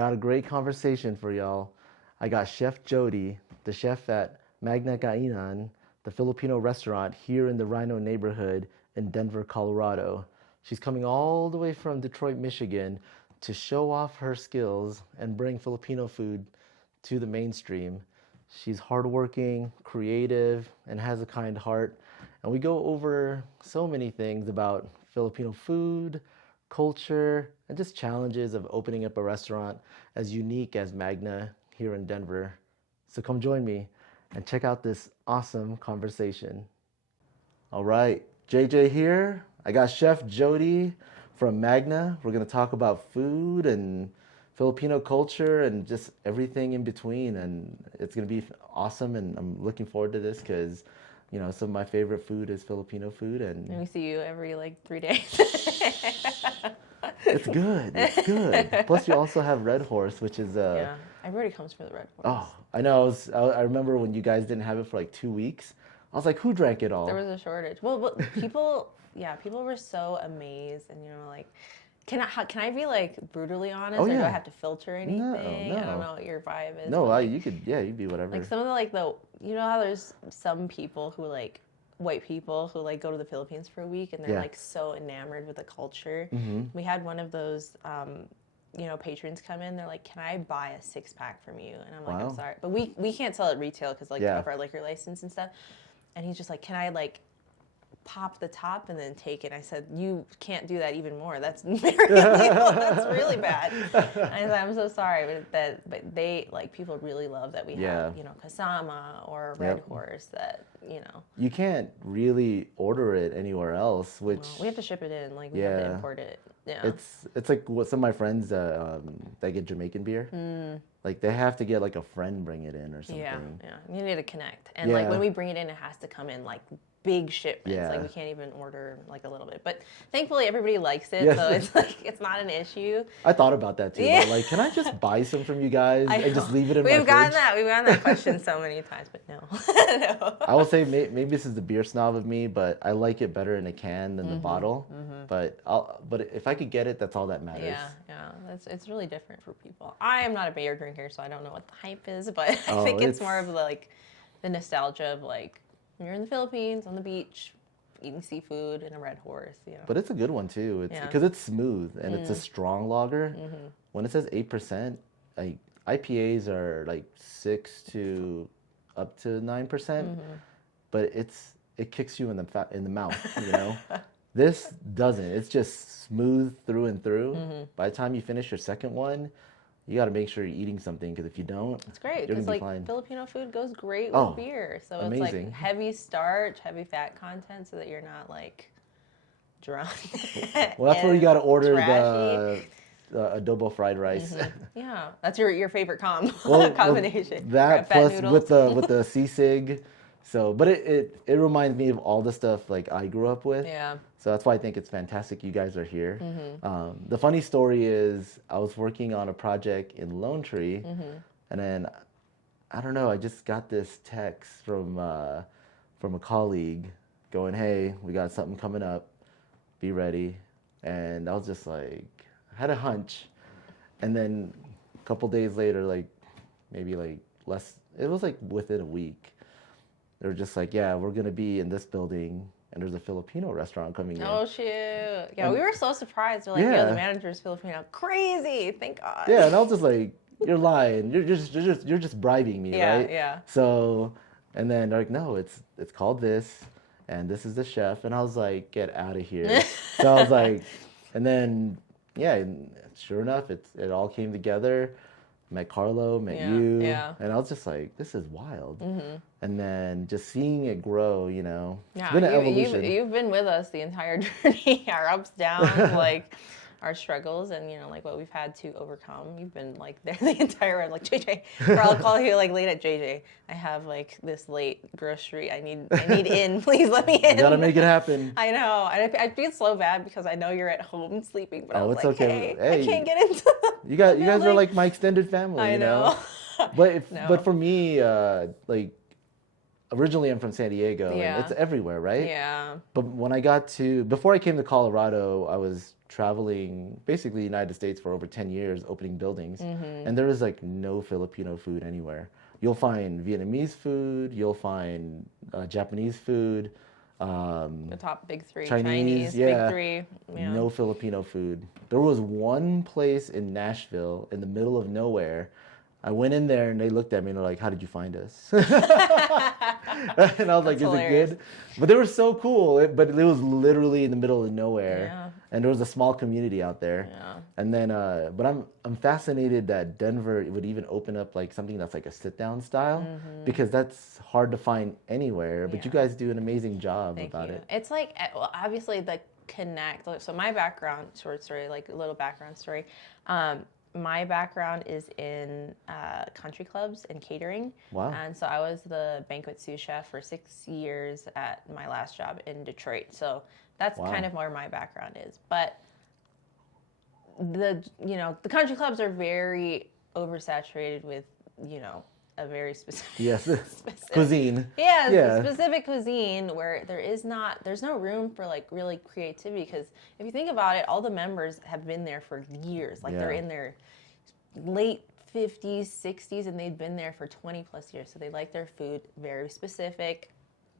got a great conversation for y'all. I got Chef Jodee, the chef at Magna Kainan, the Filipino restaurant here in the Rhino neighborhood in Denver, Colorado. She's coming all the way from Detroit, Michigan to show off her skills and bring Filipino food to the mainstream. She's hardworking, creative, and has a kind heart. And we go over so many things about Filipino food, culture, and just challenges of opening up a restaurant as unique as Magna here in Denver. So come join me and check out this awesome conversation. All right, JJ here. I got Chef Jodee from Magna. We're gonna talk about food and Filipino culture and just everything in between. And it's gonna be awesome. And I'm looking forward to this because, you know, some of my favorite food is Filipino food. And we see you every like 3 days. It's good. It's good. Plus, you also have Red Horse, which is yeah, everybody comes for the Red Horse. Oh, I know. I remember when you guys didn't have it for like 2 weeks. I was like, who drank it all? There was a shortage. Well, people were so amazed, and like, can I be like brutally honest, or do I have to filter anything? No. I don't know what your vibe is. No, you could. Yeah, you'd be whatever. Like some of the how there's some people who like. White people who like go to the Philippines for a week and they're like so enamored with the culture. Mm-hmm. We had one of those, patrons come in. They're like, "Can I buy a 6-pack from you?" And I'm like, "I'm sorry, but we can't sell it retail because of our liquor license and stuff." And he's just like, "Can I like pop the top and then take it?" I said, "You can't do that even more. That's very illegal. That's really bad." I said, "I'm so sorry, but they like people really love that we have kasama or Red Horse that you can't really order it anywhere else, which we have to ship it in. Like we have to import it. Yeah, it's like what some of my friends that get Jamaican beer. Like they have to get like a friend bring it in or something. Yeah. You need to connect, and like when we bring it in, it has to come in like big shipments. Yeah. Like we can't even order like a little bit. But thankfully everybody likes it, so it's like it's not an issue. I thought about that too. Yeah. Like, can I just buy some from you guys and just leave it in my fridge? We've gotten that question so many times, but no. No. I will say maybe this is the beer snob of me, but I like it better in a can than the bottle. Mm-hmm. But if I could get it, that's all that matters. Yeah. It's really different for people. I am not a beer drinker, so I don't know what the hype is, but I think it's more of the nostalgia of like you're in the Philippines on the beach eating seafood and a Red Horse, But it's a good one too. It's because it's smooth and it's a strong lager. Mm-hmm. When it says 8%, like IPAs are like 6 to up to 9%, but it kicks you in the mouth, This doesn't. It's just smooth through and through. Mm-hmm. By the time you finish your second one, you got to make sure you're eating something because if you don't, it's great because like Filipino food goes great with beer. So amazing. It's like heavy starch, heavy fat content, so that you're not like drunk. Well, that's where you got to order the adobo fried rice. Mm-hmm. Yeah, that's your favorite combination. That plus with the sisig. So, but it reminds me of all the stuff like I grew up with. Yeah. So that's why I think it's fantastic you guys are here. Mm-hmm. The funny story is I was working on a project in Lone Tree, and then I don't know. I just got this text from a colleague going, "Hey, we got something coming up. Be ready." And I was just like, I had a hunch, and then a couple days later, like maybe like less. It was like within a week. They were just like, "Yeah, we're gonna be in this building, and there's a Filipino restaurant coming in." Oh shoot! Yeah, we were so surprised. We're like, "Yo, the manager's Filipino. Crazy! Thank God." Yeah, and I was just like, "You're lying. You're just bribing me, right?" Yeah. So, and then they're like, "No, it's called this, and this is the chef." And I was like, "Get out of here!" So I was like, and then sure enough, it all came together. Met Carlo, met you, and I was just like, "This is wild." Mm-hmm. And then just seeing it grow, it's been an evolution. You've been with us the entire journey, our ups, downs, like our struggles, and like what we've had to overcome. You've been like there the entire ride, like JJ, or I'll call you like late at JJ. I have like this late grocery. I need in. Please let me in. You gotta make it happen. I know. I feel so bad because I know you're at home sleeping, but it's like, okay. Hey, I can't get into. You guys are like my extended family. I know. But for me, like originally I'm from San Diego, Yeah. and it's everywhere, right? Yeah. But when before I came to Colorado, I was traveling basically the United States for over 10 years, opening buildings, and there is like no Filipino food anywhere. You'll find Vietnamese food, you'll find Japanese food, The top big three. Chinese, Big yeah. three. Yeah. No Filipino food. There was one place in Nashville in the middle of nowhere. I went in there and they looked at me and they're like, "How did you find us?" And I was like, "Is hilarious. it good?" But they were so cool. But it was literally in the middle of nowhere, Yeah. and there was a small community out there. Yeah. And then, but I'm fascinated that Denver would even open up like something that's like a sit down style, because that's hard to find anywhere. But you Yeah. guys do an amazing job Thank about you. it. It's like, well, obviously the connect. So my background, short story, like a little background story. My background is in country clubs and catering. Wow. And so I was the banquet sous chef for 6 years at my last job in Detroit. So that's Wow. kind of where my background is. But the country clubs are very oversaturated with, a very specific Yes. specific Cuisine. yeah, Yeah. it's a specific cuisine where there's no room for like really creativity, because if you think about it, all the members have been there for years. Like they're Yeah. in their late 50s, 60s, and they've been there for 20 plus years. So they like their food very specific,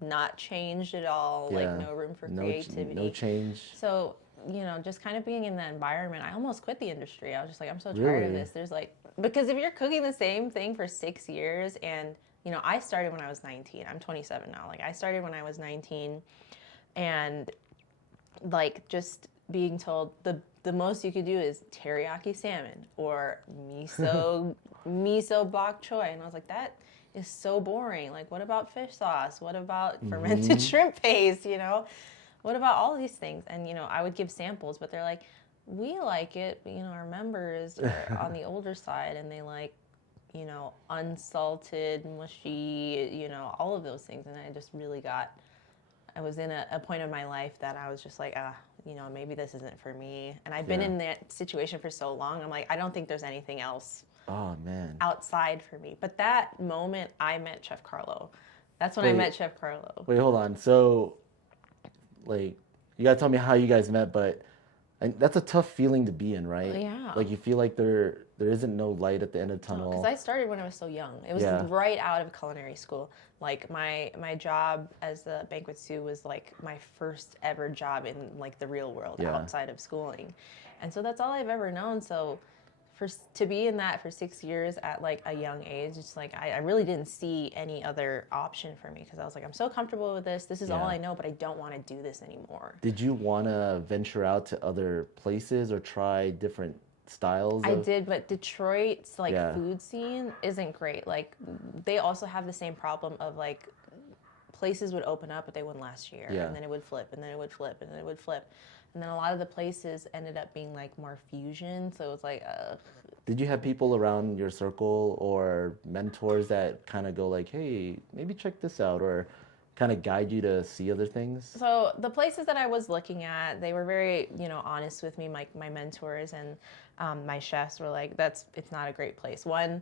not changed at all, Yeah. like no room for creativity. No change. So, just kind of being in that environment, I almost quit the industry. I was just like, I'm so tired of Really? this. There's like, because if you're cooking the same thing for 6 years, and, I started when I was 19. I'm 27 now. Like, I started when I was 19, and like just being told the most you could do is teriyaki salmon or miso bok choy, and I was like, that is so boring. Like, what about fish sauce? What about fermented shrimp paste? What about all these things? And I would give samples, but they're like, we like it, but our members are on the older side, and they like unsalted, mushy, all of those things. And I just really I was in a point of my life that I was just like, maybe this isn't for me. And I've been in that situation for so long. I'm like, I don't think there's anything else Oh man. outside for me. But that moment, I met Chef Carlo. That's when I met Chef Carlo. Wait, hold on. So, like, you gotta tell me how you guys met, but that's a tough feeling to be in, right? Yeah. Like you feel like there isn't no light at the end of the tunnel. Because I started when I was so young. It was right out of culinary school. Like my job as a banquet sous was like my first ever job in like the real world outside of schooling, and so that's all I've ever known. So to be in that for 6 years at like a young age, it's like I really didn't see any other option for me, because I was like, I'm so comfortable with this. This is all I know, but I don't want to do this anymore. Did you want to venture out to other places or try different styles? I did, but Detroit's like food scene isn't great. Like they also have the same problem of like places would open up, but they wouldn't last year, and then it would flip, and then it would flip, and then it would flip. And then a lot of the places ended up being like more fusion, so it was like, Did you have people around your circle or mentors that kind of go like, hey, maybe check this out, or kind of guide you to see other things? So the places that I was looking at, they were very, honest with me. My mentors and my chefs were like, it's not a great place. One,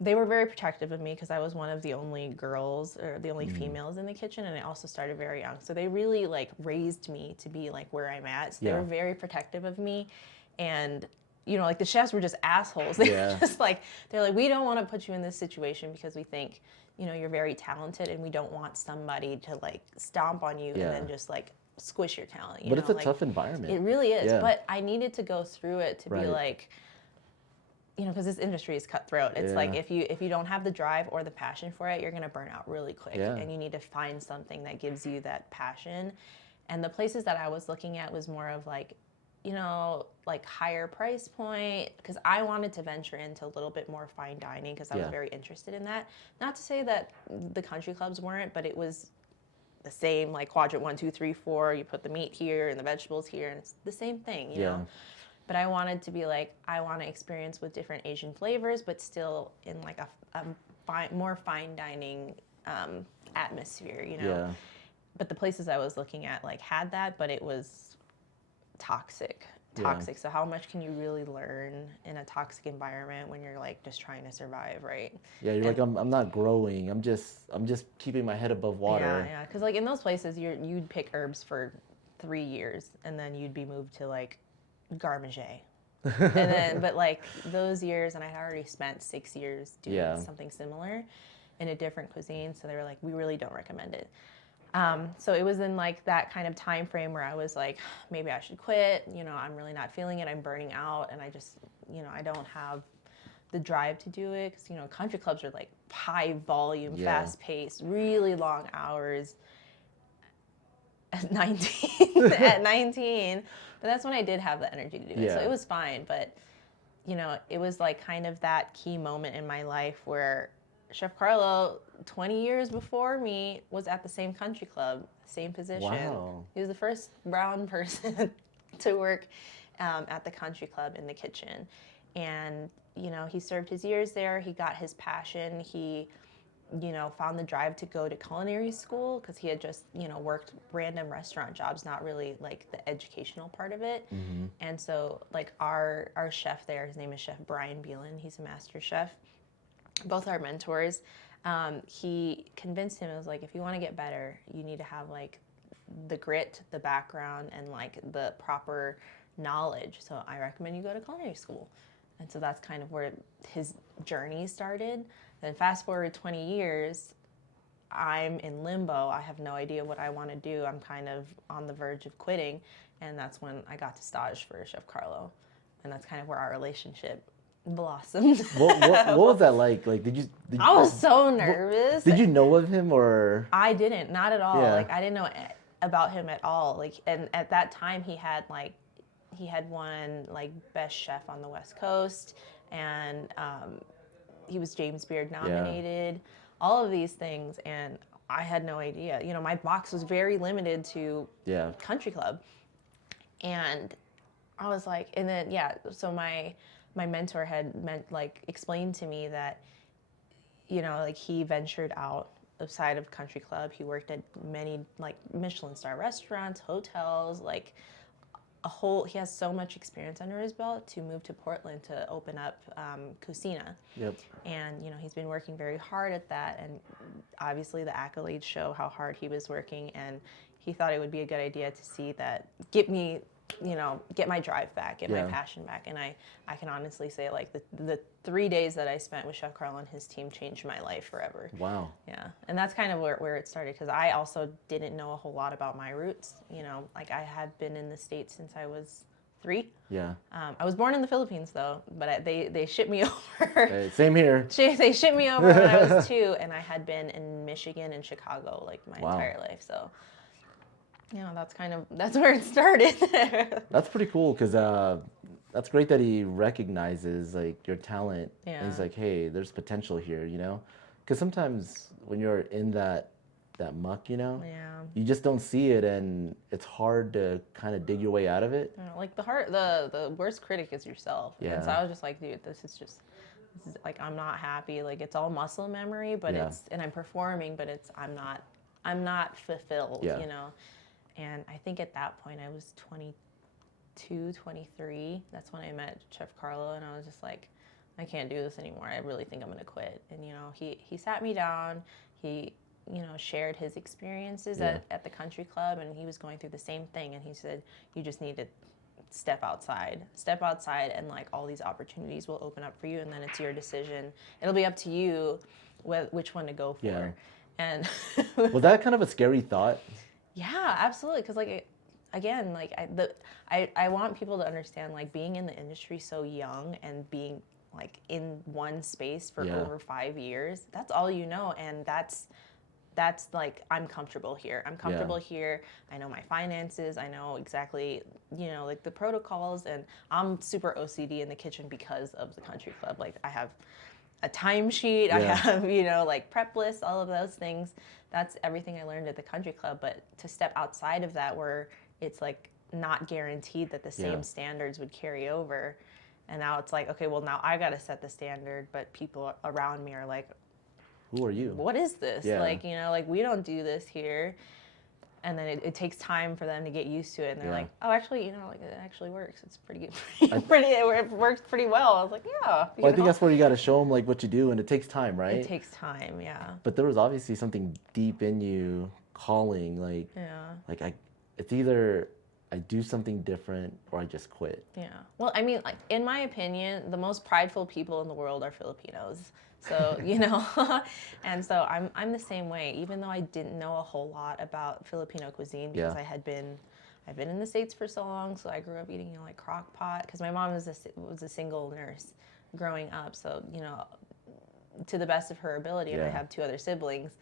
they were very protective of me because I was one of the only girls or the only females in the kitchen, and I also started very young. So they really like raised me to be like where I'm at. So they were very protective of me, and like the chefs were just assholes. They were just like, they're like, we don't want to put you in this situation because we think you're very talented, and we don't want somebody to like stomp on you and then just like squish your talent. But it's a tough environment. It really is. But I needed to go through it to be like, because this industry is cutthroat. It's like if you don't have the drive or the passion for it, you're gonna burn out really quick. And you need to find something that gives you that passion. And the places that I was looking at was more of like, like higher price point, because I wanted to venture into a little bit more fine dining because I was very interested in that. Not to say that the country clubs weren't, but it was the same, like quadrant 1, 2, 3, 4. You put the meat here and the vegetables here, and it's the same thing, you know. But I wanted to be like, I want to experience with different Asian flavors, but still in like a more fine dining atmosphere, But the places I was looking at like had that, but it was toxic toxic. So how much can you really learn in a toxic environment when you're like just trying to survive, right? Yeah, you're like, I'm not growing. I'm just keeping my head above water. Yeah. Because like in those places, you'd pick herbs for 3 years, and then you'd be moved to like garmager. And then, but like those years, and I had already spent 6 years doing something similar in a different cuisine. So they were like, we really don't recommend it. So it was in like that kind of time frame where I was like, maybe I should quit. You know, I'm really not feeling it. I'm burning out, and I just, you know, I don't have the drive to do it because, you know, country clubs are like high volume, fast paced, really long hours. At 19, at 19, but that's when I did have the energy to do it. So it was fine, but you know, it was like kind of that key moment in my life where Chef Carlo, 20 years before me, was at the same country club, same position. Wow. He was the first brown person to work at the country club in the kitchen. And, you know, he served his years there. He got his passion. He, you know, found the drive to go to culinary school because he had just, you know, worked random restaurant jobs, not really like the educational part of it. Mm-hmm. And so like our chef there, his name is Chef Brian Beelan. He's a master chef. Both our mentors. He convinced him, it was like, if you want to get better, you need to have like the grit, the background, and like the proper knowledge. So I recommend you go to culinary school. And so that's kind of where his journey started. Then fast forward 20 years, I'm in limbo. I have no idea what I want to do. I'm kind of on the verge of quitting. And that's when I got to stage for Chef Carlo. And that's kind of where our relationship blossomed. What was that like? Like, I was so nervous. Did you know of him or? I didn't, not at all. Like, I didn't know about him at all. Like, and at that time he had won like best chef on the West Coast, and he was James Beard nominated, all of these things, and I had no idea. You know, my box was very limited to country club, and I was like, and then so my mentor had explained to me that, you know, like he ventured outside of country club. He worked at many like Michelin star restaurants, hotels, like he has so much experience under his belt to move to Portland to open up Cucina. Yep. And, you know, he's been working very hard at that. And obviously the accolades show how hard he was working. And he thought it would be a good idea to see that, get my drive back, get my passion back. And I can honestly say, like, the 3 days that I spent with Chef Carlo and his team changed my life forever. Wow. Yeah. And that's kind of where it started, because I also didn't know a whole lot about my roots. You know, like, I had been in the States since I was 3. Yeah. I was born in the Philippines, though, but they shipped me over. Hey, same here. They shipped me over when I was 2, and I had been in Michigan and Chicago, like, my entire life, so... Yeah, that's where it started. That's pretty cool, because that's great that he recognizes like your talent. Yeah. And he's like, hey, there's potential here, you know? Because sometimes when you're in that muck, you know, you just don't see it, and it's hard to kind of dig your way out of it. Like the worst critic is yourself. Yeah. And so I was just like, dude, this is like, I'm not happy. Like, it's all muscle memory, but and I'm performing, but I'm not fulfilled, you know? And I think at that point I was 22, 23. That's when I met Chef Carlo, and I was just like, I can't do this anymore. I really think I'm going to quit. And, you know, he sat me down. He, you know, shared his experiences at the country club, and he was going through the same thing. And he said, you just need to step outside, and like all these opportunities will open up for you. And then it's your decision. It'll be up to you which one to go for. Yeah. And was that kind of a scary thought? Yeah, absolutely. Because, like, again, like, I want people to understand, like, being in the industry so young and being, like, in one space for over 5 years, that's all you know. And that's like, I'm comfortable here. Here. I know my finances. I know exactly, you know, like, the protocols. And I'm super OCD in the kitchen because of the country club. Like, I have a timesheet. I have, you know, like, prep lists, all of those things. That's everything I learned at the country club. But to step outside of that, where it's like not guaranteed that the same standards would carry over, and now it's like, okay, well, now I got to set the standard, but people around me are like, who are you? What is this? Like, you know, like, we don't do this here. And then it takes time for them to get used to it, and they're like, "Oh, actually, like it actually works. It's pretty good. It works pretty well." I was like, "Yeah." Well, I think that's where you got to show them like what you do, and it takes time, right? It takes time, yeah. But there was obviously something deep in you calling, like, it's either I do something different or I just quit. Yeah. Well, I mean, like in my opinion, the most prideful people in the world are Filipinos. So, and so I'm the same way, even though I didn't know a whole lot about Filipino cuisine because I've been in the States for so long. So I grew up eating, like crock pot because my mom was a single nurse growing up. So, to the best of her ability, and I have 2 other siblings,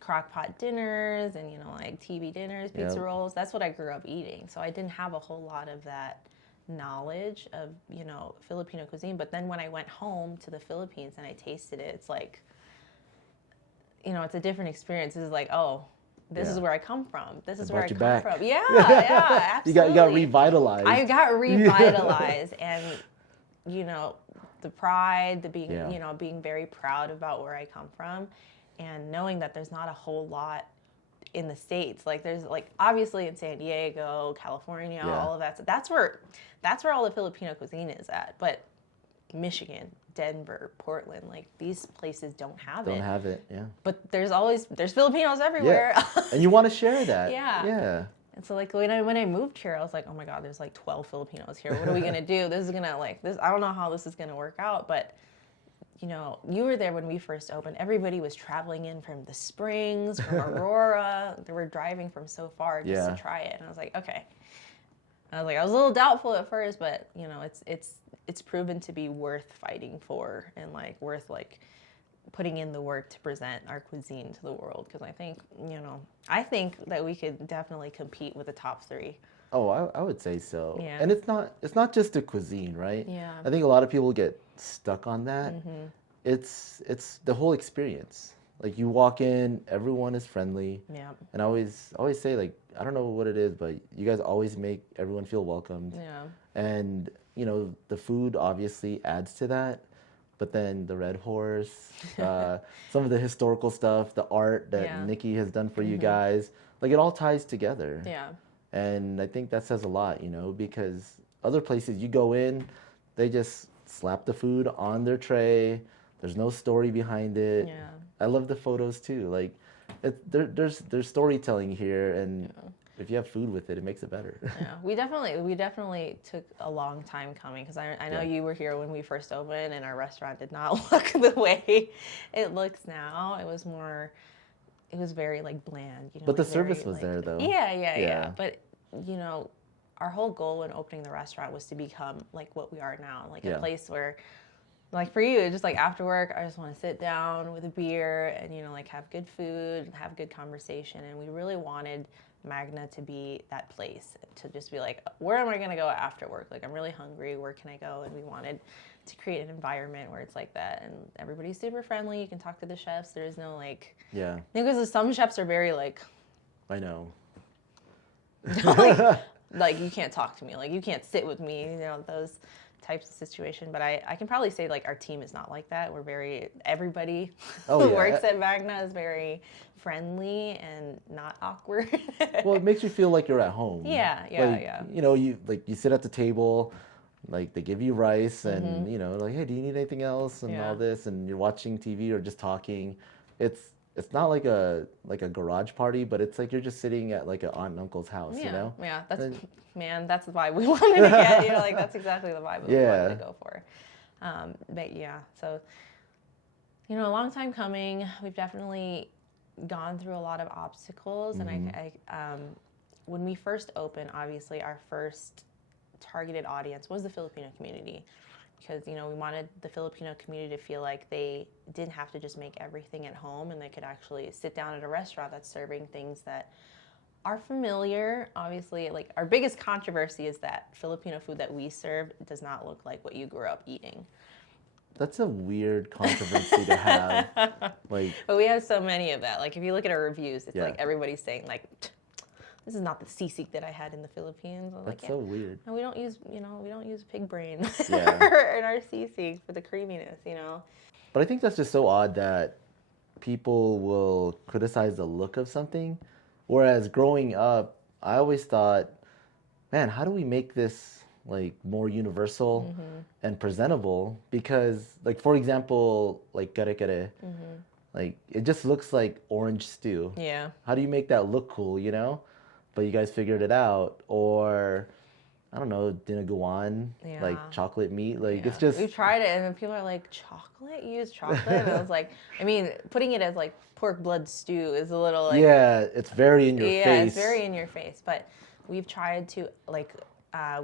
crock pot dinners and, like TV dinners, pizza rolls. That's what I grew up eating. So I didn't have a whole lot of that knowledge of Filipino cuisine. But then when I went home to the Philippines and I tasted it, it's like, it's a different experience. It's like, oh, this is where I come from. This is where I come from. Yeah, absolutely. You got revitalized. I got revitalized. And the pride, the being being very proud about where I come from, and knowing that there's not a whole lot in the States. Like there's like obviously in San Diego, California, all of that. So that's where all the Filipino cuisine is at. But Michigan, Denver, Portland, like these places don't have it. Yeah. But there's Filipinos everywhere. Yeah. And you want to share that. Yeah. And so like when I moved here, I was like, oh my God, there's like 12 Filipinos here. What are we gonna do? This is gonna I don't know how this is gonna work out, but you were there when we first opened. Everybody was traveling in from the Springs, from Aurora. They were driving from so far just to try it. And I was like, okay. I was a little doubtful at first, but it's proven to be worth fighting for and like worth like putting in the work to present our cuisine to the world. Because I think that we could definitely compete with the top 3. Oh, I would say so. Yeah. And it's not just the cuisine, right? Yeah. I think a lot of people get stuck on that. Mm-hmm. It's the whole experience. Like you walk in, everyone is friendly. Yeah. And I always say, like, I don't know what it is, but you guys always make everyone feel welcomed. Yeah. And the food obviously adds to that. But then the Red Horse, some of the historical stuff, the art that Nikki has done for you guys, like it all ties together. Yeah. And I think that says a lot, because other places you go in, they just slap the food on their tray. There's no story behind it. Yeah. I love the photos too. Like, there's storytelling here, and if you have food with it, it makes it better. Yeah, we definitely took a long time coming because I know you were here when we first opened, and our restaurant did not look the way it looks now. It was very like bland, But the service was there though. Yeah. But our whole goal in opening the restaurant was to become like what we are now, like a place where, like for you, just like after work, I just want to sit down with a beer and like have good food, have good conversation, and we really wanted Magna to be that place, to just be like, where am I going to go after work? Like I'm really hungry. Where can I go? And we wanted to create an environment where it's like that, and everybody's super friendly. You can talk to the chefs. There's no like, because some chefs are very like, I know. like you can't talk to me, like you can't sit with me, those types of situation. But I can probably say like our team is not like that. Everybody who works at Magna is very friendly and not awkward. Well, it makes you feel like you're at home. Yeah. You sit at the table, like they give you rice and like, hey, do you need anything else and all this, and you're watching TV or just talking. It's not like a garage party, but it's like you're just sitting at like an aunt and uncle's house, Yeah, that's the vibe we wanted to get. Like that's exactly the vibe we wanted to go for. But yeah, so a long time coming. We've definitely gone through a lot of obstacles, and I when we first opened, obviously our first targeted audience was the Filipino community. Because, we wanted the Filipino community to feel like they didn't have to just make everything at home, and they could actually sit down at a restaurant that's serving things that are familiar. Obviously, like our biggest controversy is that Filipino food that we serve does not look like what you grew up eating. That's a weird controversy to have. But we have so many of that. Like if you look at our reviews, it's like everybody's saying like, this is not the sisig that I had in the Philippines. That's so weird. And we don't use pig brain in our sisig for the creaminess, But I think that's just so odd that people will criticize the look of something, Whereas growing up, I always thought, man, how do we make this like more universal and presentable? Because like for example, like kare kare, like it just looks like orange stew. Yeah. How do you make that look cool, you know? But you guys figured it out. Or I don't know, dinaguan, like Yeah. chocolate meat. Like Yeah. it's just We've tried it, and then people are like, chocolate? You use chocolate? And I was like, I mean, putting it as like pork blood stew is a little like, yeah, it's very in your yeah, face. it's very in your face. But we've tried to like,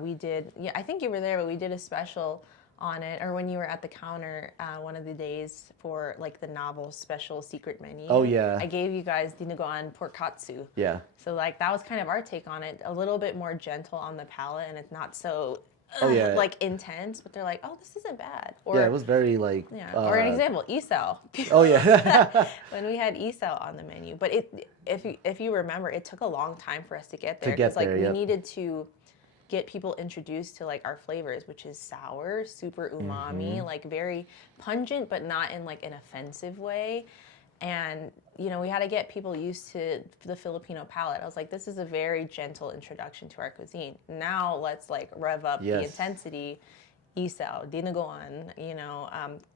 we did. Yeah, I think you were there, but we did a special on it, or when you were at the counter one of the days for like the novel special secret menu. Oh yeah. I gave you guys dinaguan pork katsu. Yeah. So like that was kind of our take on it, a little bit more gentle on the palate, and it's not so Oh yeah. like intense, but they're like, oh, this isn't bad. Or, yeah, it was very like. yeah. Or an example, isao. Oh yeah. When we had isao on the menu, but if you remember, it took a long time for us to get there To get like there, we yep. needed to get people introduced to like our flavors, which is sour, super umami, like very pungent, but not in like an offensive way. And you know, we had to get people used to the Filipino palate. I was like, this is a very gentle introduction to our cuisine. Now let's like rev up the intensity. Isaw, dinaguan, you know,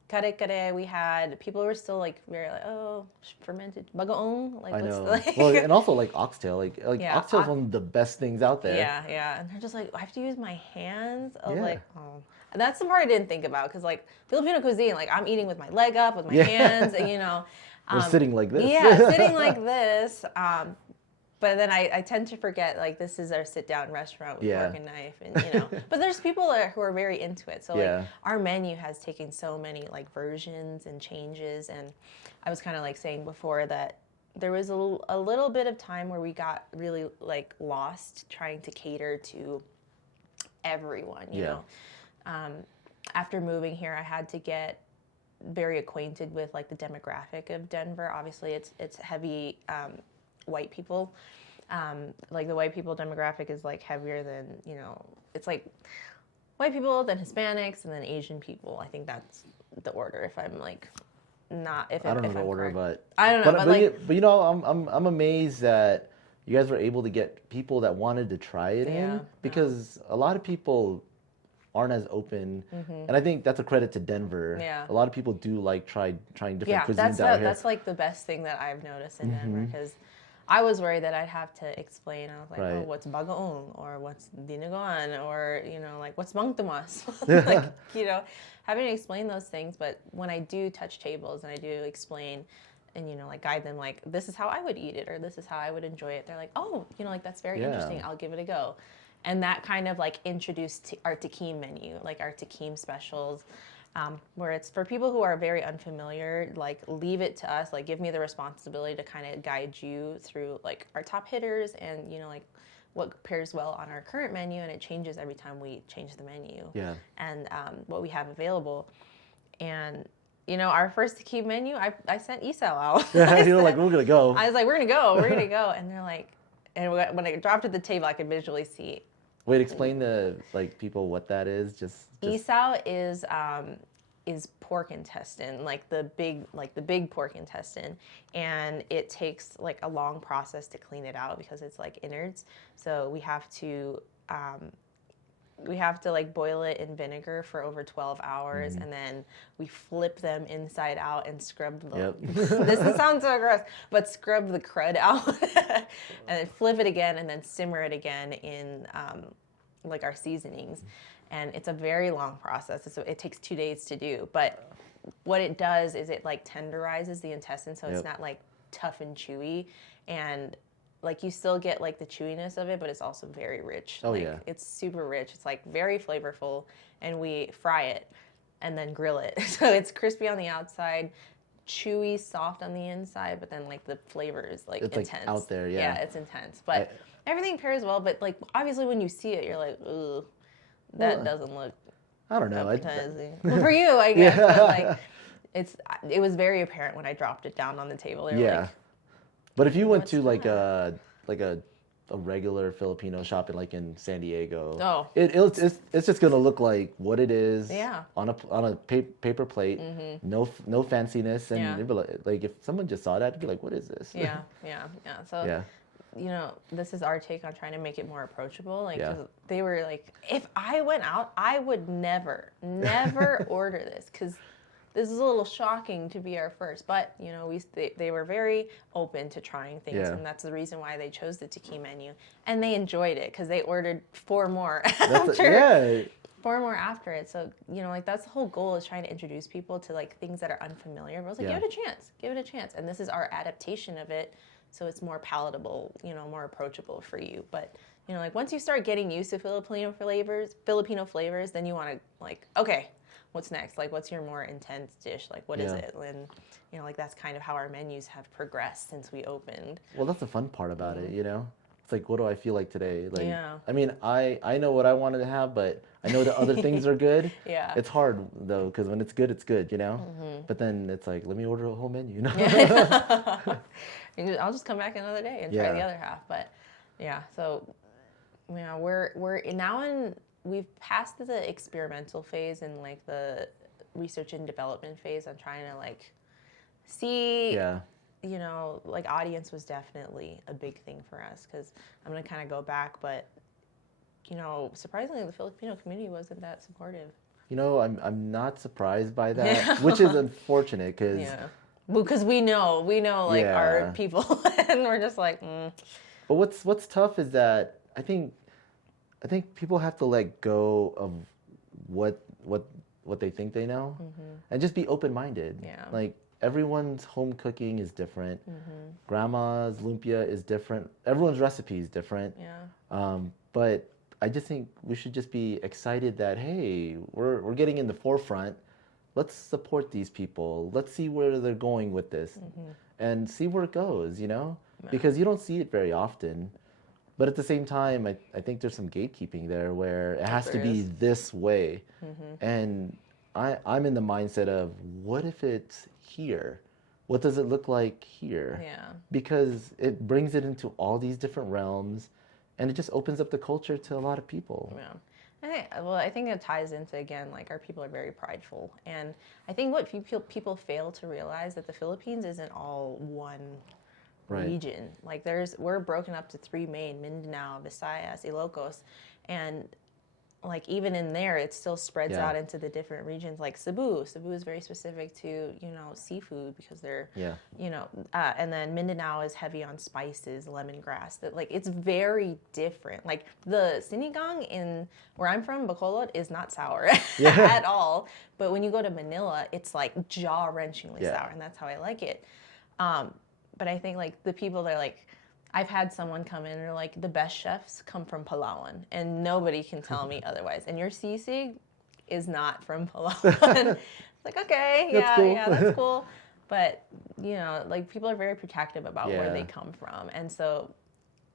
kare kare. We had people were still like very like, oh, fermented bagoong. Like, I what's know. like, Well, and also like oxtail. Like Yeah, oxtail is one of the best things out there. yeah, yeah. And they're just like, I have to use my hands. I was Yeah. like, oh. And that's the part I didn't think about, because like Filipino cuisine, like I'm eating with my leg up, with my Yeah. hands, and you know. We're sitting like this. Yeah, sitting like this. But then I tend to forget, like, this is our sit-down restaurant with Yeah. fork and knife, and you know. But there's people who are very into it. So Yeah. like, our menu has taken so many like versions and changes, and I was kind of like saying before that there was a little bit of time where we got really like lost trying to cater to everyone. You know, after moving here, I had to get very acquainted with like the demographic of Denver. Obviously, it's heavy white people. Like the white people demographic is like heavier than, you know, it's like white people, then Hispanics, and then Asian people. I think that's the order. If I'm like not, if I don't know if the I'm order, correct. but I don't know, but like, but you know, I'm amazed that you guys were able to get people that wanted to try it in, because a lot of people aren't as open, and I think that's a credit to Denver. Yeah. A lot of people do like trying different cuisines that's out here. that's like the best thing that I've noticed in Denver, because I was worried that I'd have to explain. I was like, oh, what's bagoong, or what's dinaguan, or you know, like what's mangtumas, like, you know, having to explain those things. But when I do touch tables and I do explain, and you know, like guide them, like this is how I would eat it, or this is how I would enjoy it, they're like, oh, you know, like that's very interesting. I'll give it a go. And that kind of like introduced our Takim menu, like our Takim specials, where it's for people who are very unfamiliar, like leave it to us, like give me the responsibility to kind of guide you through like our top hitters and, you know, like what pairs well on our current menu, and it changes every time we change the menu. Yeah. And what we have available. And, you know, our first Takim menu, I sent Isao out. You were like, we're gonna go. I was like, we're gonna go. And they're like, and when I dropped at the table, I could visually see. Wait, explain to like people what that is. Just... Isao is pork intestine, like the big pork intestine, and it takes like a long process to clean it out because it's like innards. So we have to like boil it in vinegar for over 12 hours, and then we flip them inside out and scrub the. This sounds so gross, but scrub the crud out, and then flip it again, and then simmer it again in like our seasonings. And it's a very long process. So it takes 2 days to do. But what it does is it like tenderizes the intestine, so it's not like tough and chewy, and like you still get like the chewiness of it, but it's also very rich. Oh, like, yeah. It's super rich. It's like very flavorful, and we fry it and then grill it. So it's crispy on the outside, chewy, soft on the inside, but then like the flavor is like it's intense. Like out there, yeah. Yeah, it's intense. But everything pairs well, but like obviously when you see it, you're like, ugh, that doesn't look I don't know. appetizing. Well, for you, I guess. But like, it was very apparent when I dropped it down on the table. They were like, but if you went to like a regular Filipino shop in San Diego, it's just gonna look like what it is on a paper plate, no fanciness, and it'd be like if someone just saw that, it'd be like, what is this? So you know, this is our take on trying to make it more approachable. Like, Yeah. 'cause they were like, if I went out, I would never order this, because this is a little shocking to be our first. But, you know, they were very open to trying things, Yeah. and that's the reason why they chose the Tiki menu. And they enjoyed it, because they ordered 4 more Yeah. 4 more after it. So, you know, like, that's the whole goal, is trying to introduce people to, like, things that are unfamiliar. But I was like, Yeah. give it a chance. And this is our adaptation of it, so it's more palatable, you know, more approachable for you. But, you know, like, once you start getting used to Filipino flavors, then you want to, like, okay, what's next? Like, what's your more intense dish? Like, what is Yeah. it? And, you know, like, that's kind of how our menus have progressed since we opened. Well, that's the fun part about it, you know? It's like, what do I feel like today? Like, Yeah. I mean, I know what I wanted to have, but I know that other things are good. Yeah. It's hard, though, because when it's good, you know? But then it's like, let me order a whole menu, you know? I'll just come back another day and try the other half. But yeah, so, you know, we're now we've passed the experimental phase and, like, the research and development phase. I'm trying to, like, see, Yeah. you know, like, audience was definitely a big thing for us, because I'm going to kind of go back, but, you know, surprisingly, the Filipino community wasn't that supportive. You know, I'm not surprised by that, which is unfortunate, because Yeah. Because we know, like, our Yeah. people, and we're just like, But what's tough is that I think people have to let go of what they think they know, and just be open-minded. Yeah. Like, everyone's home cooking is different. Grandma's lumpia is different. Everyone's recipe is different. yeah. But I just think we should just be excited that, hey, we're getting in the forefront. Let's support these people. Let's see where they're going with this, and see where it goes, you know? Yeah. Because you don't see it very often. But at the same time, I think there's some gatekeeping there, where it has to be this way. And I'm in the mindset of, what if it's here? What does it look like here? Yeah. Because it brings it into all these different realms, and it just opens up the culture to a lot of people. Yeah. I think it ties into, again, like, our people are very prideful. And I think what people fail to realize, that the Philippines isn't all one Right. region. Like, we're broken up to 3 main: Mindanao, Visayas, Ilocos, and, like, even in there, it still spreads out into the different regions. Like, Cebu is very specific to, you know, seafood, because they're, you know, and then Mindanao is heavy on spices, lemongrass. That, like, it's very different. Like, the sinigang in where I'm from, Bacolod, is not sour at all. But when you go to Manila, it's, like, jaw-wrenchingly sour, and that's how I like it. But I think, like, the people that are, like, I've had someone come in and are like, the best chefs come from Palawan, and nobody can tell me otherwise. And your sisig is not from Palawan. It's like, okay, that's cool. But, you know, like, people are very protective about where they come from. And so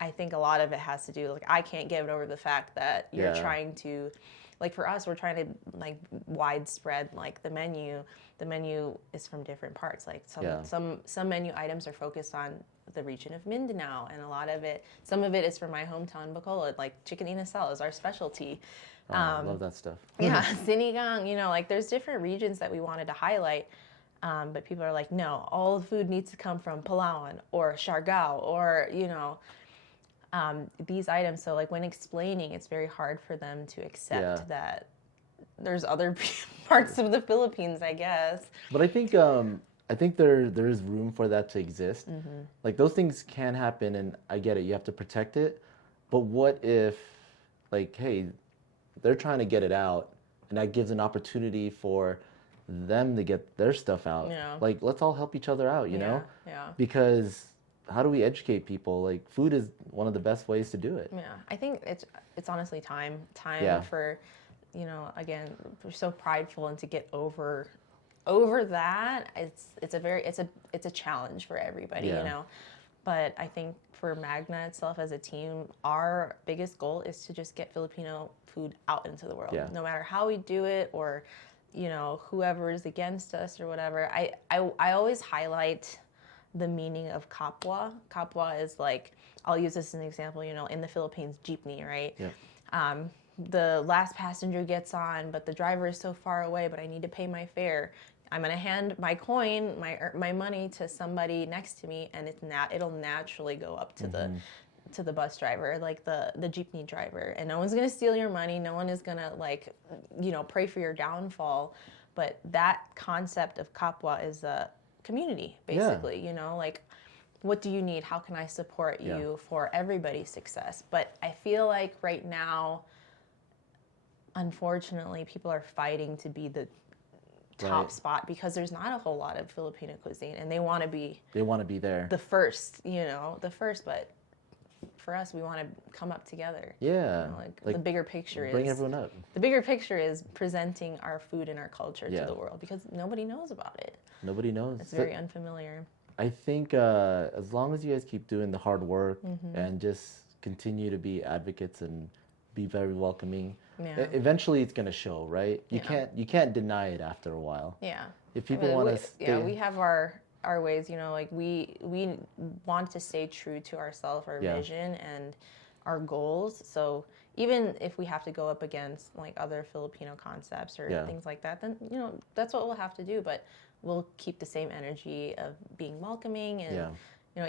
I think a lot of it has to do, like, I can't get over the fact that you're trying to, like, for us, we're trying to, like, widespread, like, the menu. The menu is from different parts. Like, some menu items are focused on the region of Mindanao, and some of it is from my hometown, Bacolod. Like, chicken inasal is our specialty. I love that stuff. Yeah, sinigang, you know, like, there's different regions that we wanted to highlight. But people are like, no, all the food needs to come from Palawan or Siargao, or, you know, these items. So, like, when explaining, it's very hard for them to accept that there's other parts of the Philippines, I guess. But I think there is room for that to exist. Like, those things can happen, and I get it. You have to protect it. But what if, like, hey, they're trying to get it out, and that gives an opportunity for them to get their stuff out. Yeah. Like, let's all help each other out, you know? Yeah. Because how do we educate people? Like, food is one of the best ways to do it. Yeah. I think it's honestly time for, you know, again, we're so prideful, and to get over that, it's a challenge for everybody, you know. But I think for Magna itself as a team, our biggest goal is to just get Filipino food out into the world. No matter how we do it, or, you know, whoever is against us or whatever. I always highlight the meaning of kapwa. Kapwa is, like, I'll use this as an example, you know, in the Philippines, jeepney, right? The last passenger gets on, but the driver is so far away, but I need to pay my fare. I'm going to hand my coin, my money, to somebody next to me, and it'll naturally go up to to the bus driver, like the jeepney driver, and no one's gonna steal your money. No one is gonna like, pray for your downfall. But that concept of kapwa is a community, basically. Like, what do you need? How can I support you for everybody's success? But I feel like right now, unfortunately, people are fighting to be the top spot because there's not a whole lot of Filipino cuisine, and they want to be there, the first, but for us, we want to come up together. Yeah. Like the bigger picture is bring everyone up. The bigger picture is presenting our food and our culture to the world, because nobody knows about it. Nobody knows. It's very unfamiliar. I think as long as you guys keep doing the hard work and just continue to be advocates and be very welcoming, eventually it's going to show, right? You can't deny it after a while. Yeah. If people want to we have our ways, like we want to stay true to ourselves, our vision and our goals. So even if we have to go up against like other Filipino concepts or things like that, then that's what we'll have to do. But we'll keep the same energy of being welcoming, and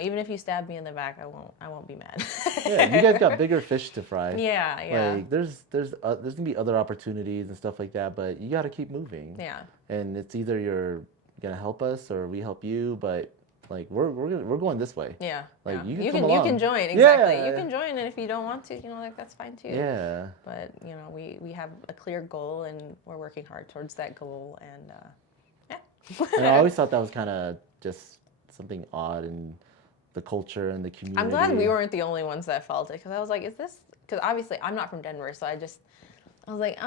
even if you stab me in the back, I won't be mad. You guys got bigger fish to fry. Yeah. Like there's gonna be other opportunities and stuff like that, but you got to keep moving. Yeah. And it's either you're gonna help us or we help you, but like we're going this way. Yeah. Like you can can join, exactly. You can join, and if you don't want to, like that's fine too. Yeah. But we have a clear goal, and we're working hard towards that goal, and And I always thought that was kind of just something odd in the culture and the community. I'm glad we weren't the only ones that felt it, because I was like, is this? Because obviously I'm not from Denver, so I was like,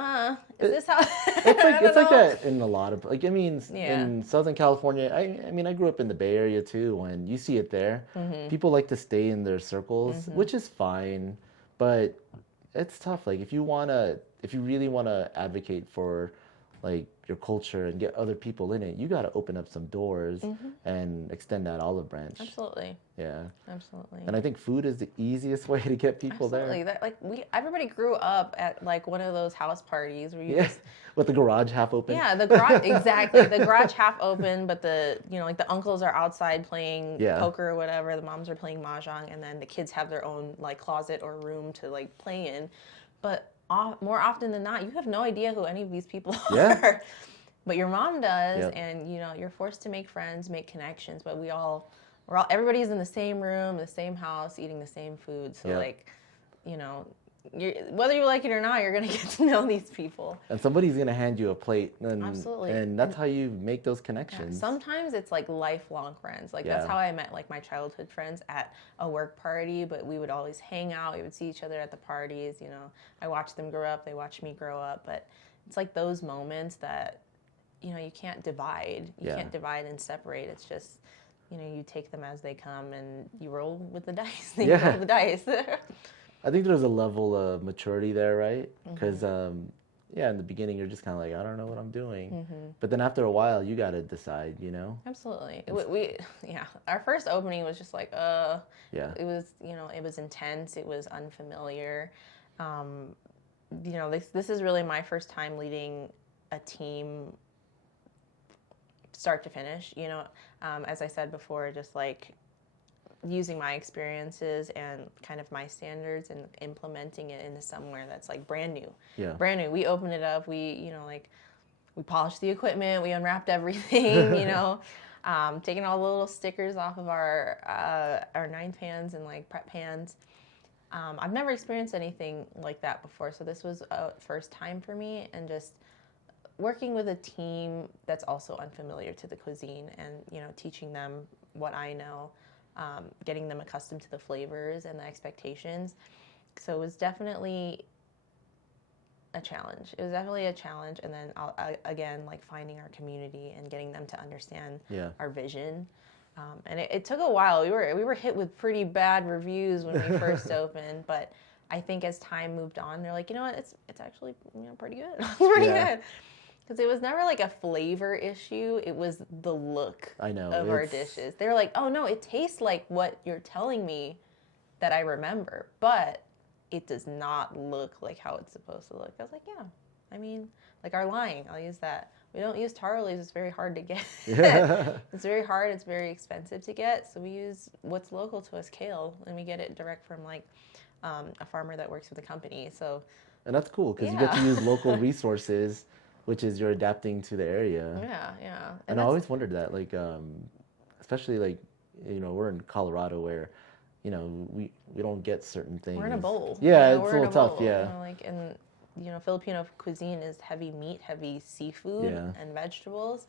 is this how? It's like that in a lot of, like, I mean, in Southern California, I mean, I grew up in the Bay Area too, and you see it there. People like to stay in their circles, which is fine, but it's tough. Like, if you really want to advocate for, like, your culture and get other people in it, you got to open up some doors and extend that olive branch. Absolutely. Yeah. Absolutely. And I think food is the easiest way to get people there. Everybody grew up at like one of those house parties where you just with the garage half open. Yeah, the garage exactly. The garage half open, but the like the uncles are outside playing poker or whatever, the moms are playing mahjong, and then the kids have their own like closet or room to like play in. But more often than not, you have no idea who any of these people are. But your mom does, and you're forced to make friends, make connections. But everybody's in the same room, the same house, eating the same food. So whether you like it or not, you're gonna get to know these people. And somebody's gonna hand you a plate, absolutely, and that's how you make those connections. Yeah. Sometimes it's like lifelong friends. Like that's how I met like my childhood friends at a work party. But we would always hang out. We would see each other at the parties. I watched them grow up. They watched me grow up. But it's like those moments that you can't divide. You can't divide and separate. It's just you take them as they come, and you roll with the dice. You roll the dice. I think there's a level of maturity there, right? Because, in the beginning, you're just kind of like, I don't know what I'm doing. But then after a while, you got to decide, Absolutely. Our first opening was just like, it was, it was intense. It was unfamiliar. This is really my first time leading a team start to finish, as I said before, just like using my experiences and kind of my standards and implementing it into somewhere that's like brand new. Brand new. We opened it up. We, we polished the equipment. We unwrapped everything, taking all the little stickers off of our 9 pans and like prep pans. I've never experienced anything like that before. So this was a first time for me, and just working with a team that's also unfamiliar to the cuisine and, teaching them what I know. Getting them accustomed to the flavors and the expectations. So it was definitely a challenge. And then again, like finding our community and getting them to understand our vision. And it took a while. We were hit with pretty bad reviews when we first opened, but I think as time moved on, they're like, what, it's actually pretty good. Pretty good. Because it was never like a flavor issue. It was the look of our dishes. They were like, oh no, it tastes like what you're telling me that I remember, but it does not look like how it's supposed to look. I was like, like our line, I'll use that. we don't use taro leaves. It's very hard to get. Yeah. It's very hard. It's very expensive to get. So we use what's local to us, kale, and we get it direct from like a farmer that works with the company. So, And that's cool because you get to use local resources, which is you're adapting to the area. Yeah, yeah. And I always wondered that, like, especially like, we're in Colorado where, we don't get certain things. We're in a bowl. Yeah, you know, it's a little tough. Yeah. And Filipino cuisine is heavy meat, heavy seafood, and vegetables,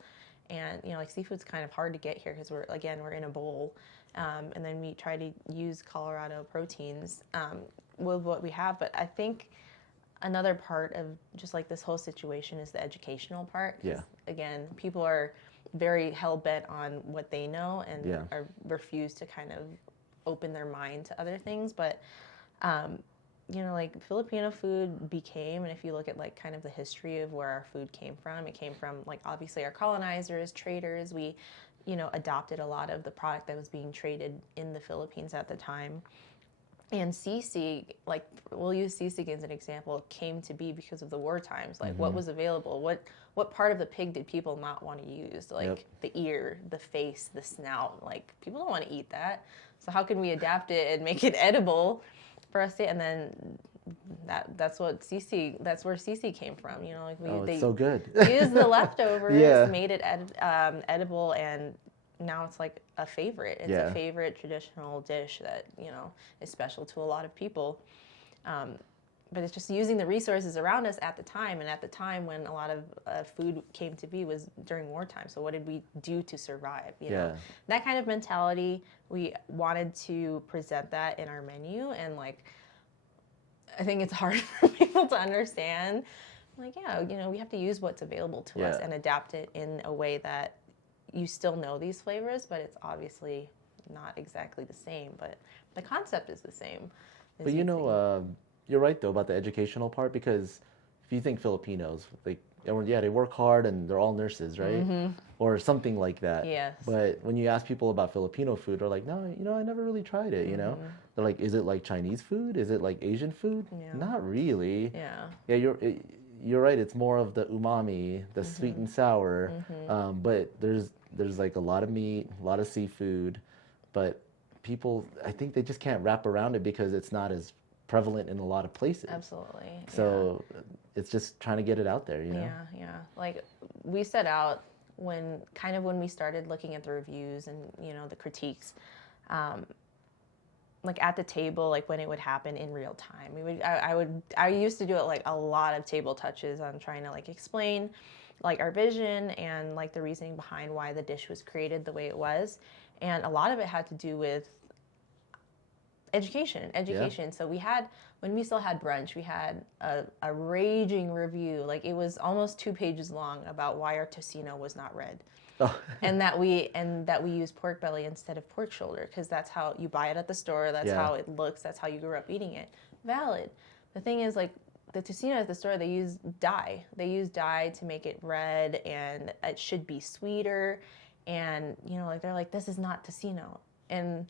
and like seafood's kind of hard to get here because we're in a bowl, and then we try to use Colorado proteins with what we have. But I think another part of just like this whole situation is the educational part. Yeah. Again, people are very hell bent on what they know and are refuse to kind of open their mind to other things. But like Filipino food became, and if you look at like kind of the history of where our food came from, it came from like obviously our colonizers, traders. We, adopted a lot of the product that was being traded in the Philippines at the time. And sisig, like we'll use sisig as an example, came to be because of the war times. Like what was available, what part of the pig did people not want to use? Like the ear, the face, the snout. Like people don't want to eat that. So how can we adapt it and make it edible for us to? And then that's where sisig came from. It's so good. Used the leftovers, made it edible, and now it's like a favorite. It's a favorite traditional dish that is special to a lot of people. But it's just using the resources around us at the time, and at the time when a lot of food came to be was during wartime. So what did we do to survive? That kind of mentality. We wanted to present that in our menu, and like I think it's hard for people to understand. Like we have to use what's available to us and adapt it in a way that you still know these flavors, but it's obviously not exactly the same. But the concept is the same. But you're right though about the educational part, because if you think Filipinos, like they work hard and they're all nurses, right? Or something like that. Yes. But when you ask people about Filipino food, they're like, no, I never really tried it. They're like, is it like Chinese food? Is it like Asian food? Yeah. Not really. Yeah. Yeah, you're right. It's more of the umami, the sweet and sour. But there's like a lot of meat, a lot of seafood, but people, I think they just can't wrap around it because it's not as prevalent in a lot of places. Absolutely. So it's just trying to get it out there, Yeah. Like we set out when we started looking at the reviews and the critiques, like at the table, like when it would happen in real time. I used to do it like a lot of table touches on trying to like explain like our vision and like the reasoning behind why the dish was created the way it was. And a lot of it had to do with education. Yeah. So when we still had brunch, we had a raging review. Like it was almost 2 pages long about why our tocino was not red. Oh. and that we use pork belly instead of pork shoulder because that's how you buy it at the store. That's how it looks. That's how you grew up eating it. Valid. The thing is, like the tocino at the store, they use dye. They use dye to make it red, and it should be sweeter. And like they're like, this is not tocino. And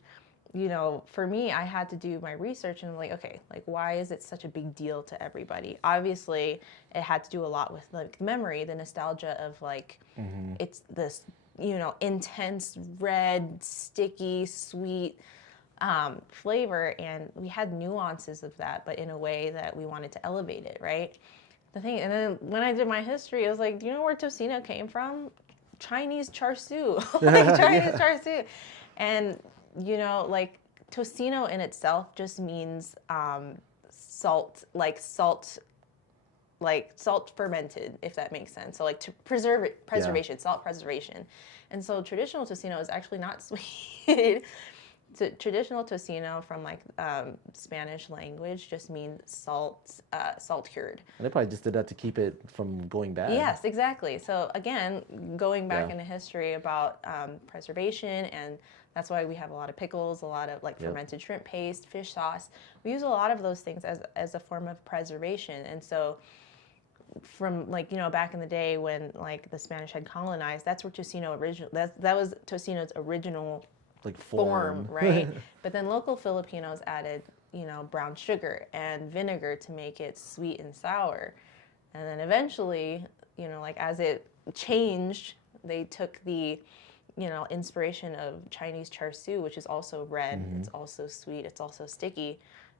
for me, I had to do my research and like, okay, like why is it such a big deal to everybody? Obviously, it had to do a lot with like memory, the nostalgia of like, it's this, intense red, sticky, sweet flavor. And we had nuances of that, but in a way that we wanted to elevate it, right? The thing, and then when I did my history, I was like, do you know where tocino came from? Chinese char siu, Chinese char siu. And like tocino in itself just means salt fermented, if that makes sense. So like to preservation, salt preservation. And so traditional tocino is actually not sweet. Traditional tocino from like Spanish language just means salt cured. And they probably just did that to keep it from going bad. Yes, exactly. So again, going back into history about preservation, and that's why we have a lot of pickles, a lot of like fermented shrimp paste, fish sauce. We use a lot of those things as a form of preservation. And so from like, back in the day when like the Spanish had colonized, that's where tocino that was tocino's original like form, right? But then local Filipinos added, brown sugar and vinegar to make it sweet and sour. And then eventually, like as it changed. They took the, inspiration of Chinese char siu, which is also red, it's also sweet, it's also sticky,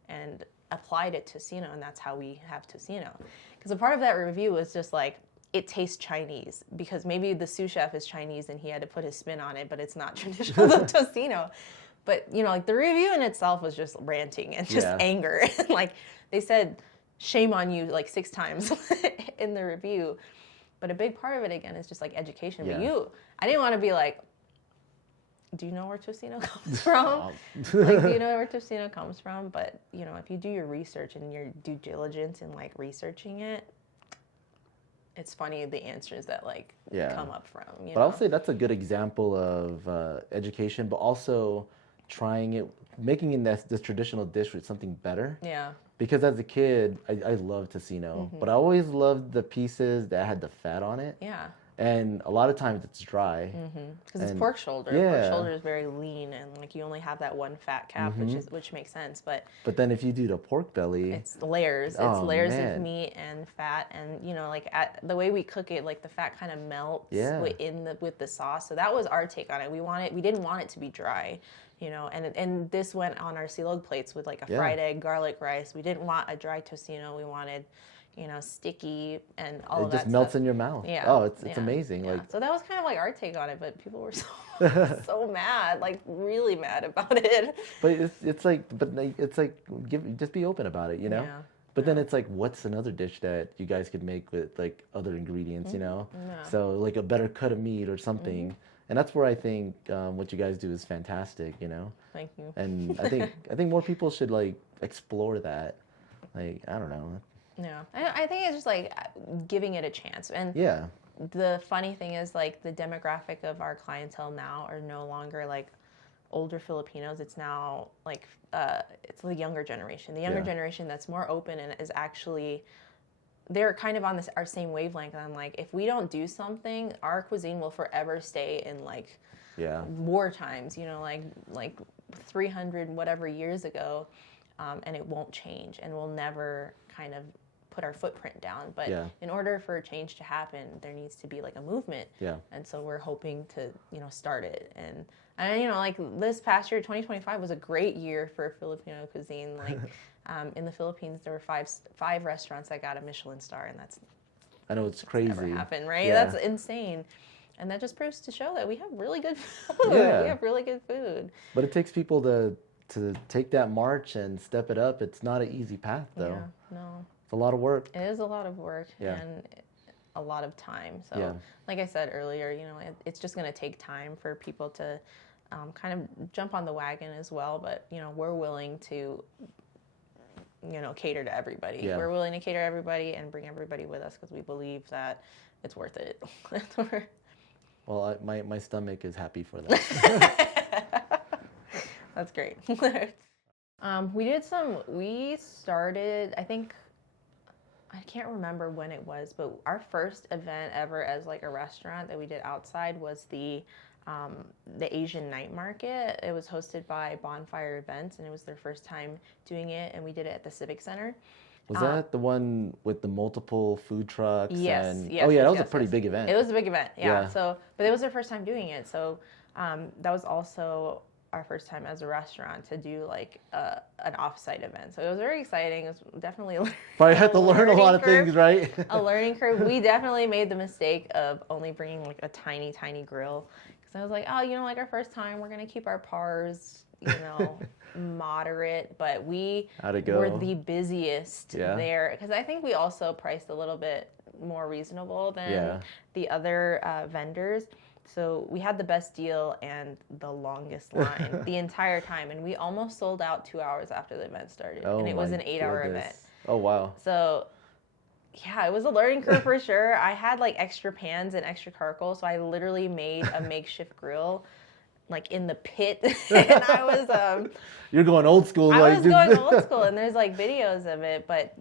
and applied it to tocino, and that's how we have tocino. Because a part of that review was just like, it tastes Chinese, because maybe the sous chef is Chinese and he had to put his spin on it, but it's not traditional tocino. But, like the review in itself was just ranting and just anger. And like they said, shame on you like 6 times in the review. But a big part of it, again, is just like education. Yeah. But I didn't want to be like, do you know where tocino comes from? Like, do you know where tocino comes from? But, if you do your research and your due diligence in like researching it, it's funny the answers that like come up from. But I'll say that's a good example of education, but also trying it, making it this traditional dish with something better. Yeah. Because as a kid, I loved tocino, but I always loved the pieces that had the fat on it. Yeah. And a lot of times it's dry. Because it's pork shoulder. Yeah. Pork shoulder is very lean, and like you only have that one fat cap, which makes sense. But then if you do the pork belly, it's layers. It's layers of meat and fat, and like the way we cook it, like the fat kind of melts with the sauce. So that was our take on it. We didn't want it to be dry. And this went on our silog plates with like a fried egg, garlic rice. We didn't want a dry tocino. We wanted, sticky and all of that. It just melts in your mouth. Yeah. Oh, it's amazing. Yeah. Like, so that was kind of like our take on it, but people were so mad, like really mad about it. But it's like just be open about it, Yeah. But then it's like, what's another dish that you guys could make with like other ingredients, Yeah. So like a better cut of meat or something. And that's where I think what you guys do is fantastic, Thank you. And I think more people should like explore that. Like, I don't know. Yeah, I think it's just like giving it a chance. And the funny thing is, like, the demographic of our clientele now are no longer like older Filipinos. It's now like it's the younger generation. The younger generation that's more open and is actually, they're kind of on our same wavelength. And I'm like, if we don't do something, our cuisine will forever stay in like war times, like 300 whatever years ago, and it won't change, and we'll never kind of put our footprint down. But in order for a change to happen, there needs to be like a movement. Yeah. And so we're hoping to, start it. And like this past year, 2025 was a great year for Filipino cuisine. Like in the Philippines, there were five restaurants that got a Michelin star, and that's I know it's crazy. Never happened, right? Yeah. That's insane. And that just proves to show that we have really good food. Yeah. We have really good food. But it takes people to take that march and step it up. It's not an easy path, though. Yeah, no. It's a lot of work. It is a lot of work and a lot of time. So, like I said earlier, it's just going to take time for people to kind of jump on the wagon as well. But, we're willing to, cater to everybody. Yeah. We're willing to cater to everybody and bring everybody with us because we believe that it's worth it. Well, my stomach is happy for that. That's great. We started, I can't remember when it was, but our first event ever as like a restaurant that we did outside was the Asian night market. It was hosted by Bonfire Events, and it was their first time doing it, and we did it at the Civic Center. Was that the one with the multiple food trucks? Yes. That was a pretty big event. It was a big event, yeah. So, but it was their first time doing it. So that was also our first time as a restaurant to do like an off-site event. So it was very exciting. It was definitely probably had to learn a lot of things, right? A learning curve. We definitely made the mistake of only bringing like a tiny, tiny grill. Because I was like, like our first time, we're going to keep our pars, moderate, but we were the busiest there because I think we also priced a little bit more reasonable than the other vendors. So we had the best deal and the longest line the entire time, and we almost sold out 2 hours after the event started, and it was an 8-hour event. Oh wow! So yeah, it was a learning curve for sure. I had like extra pans and extra charcoal, so I literally made a makeshift grill like in the pit. And I was You're going old school. I was going old school, and there's like videos of it, but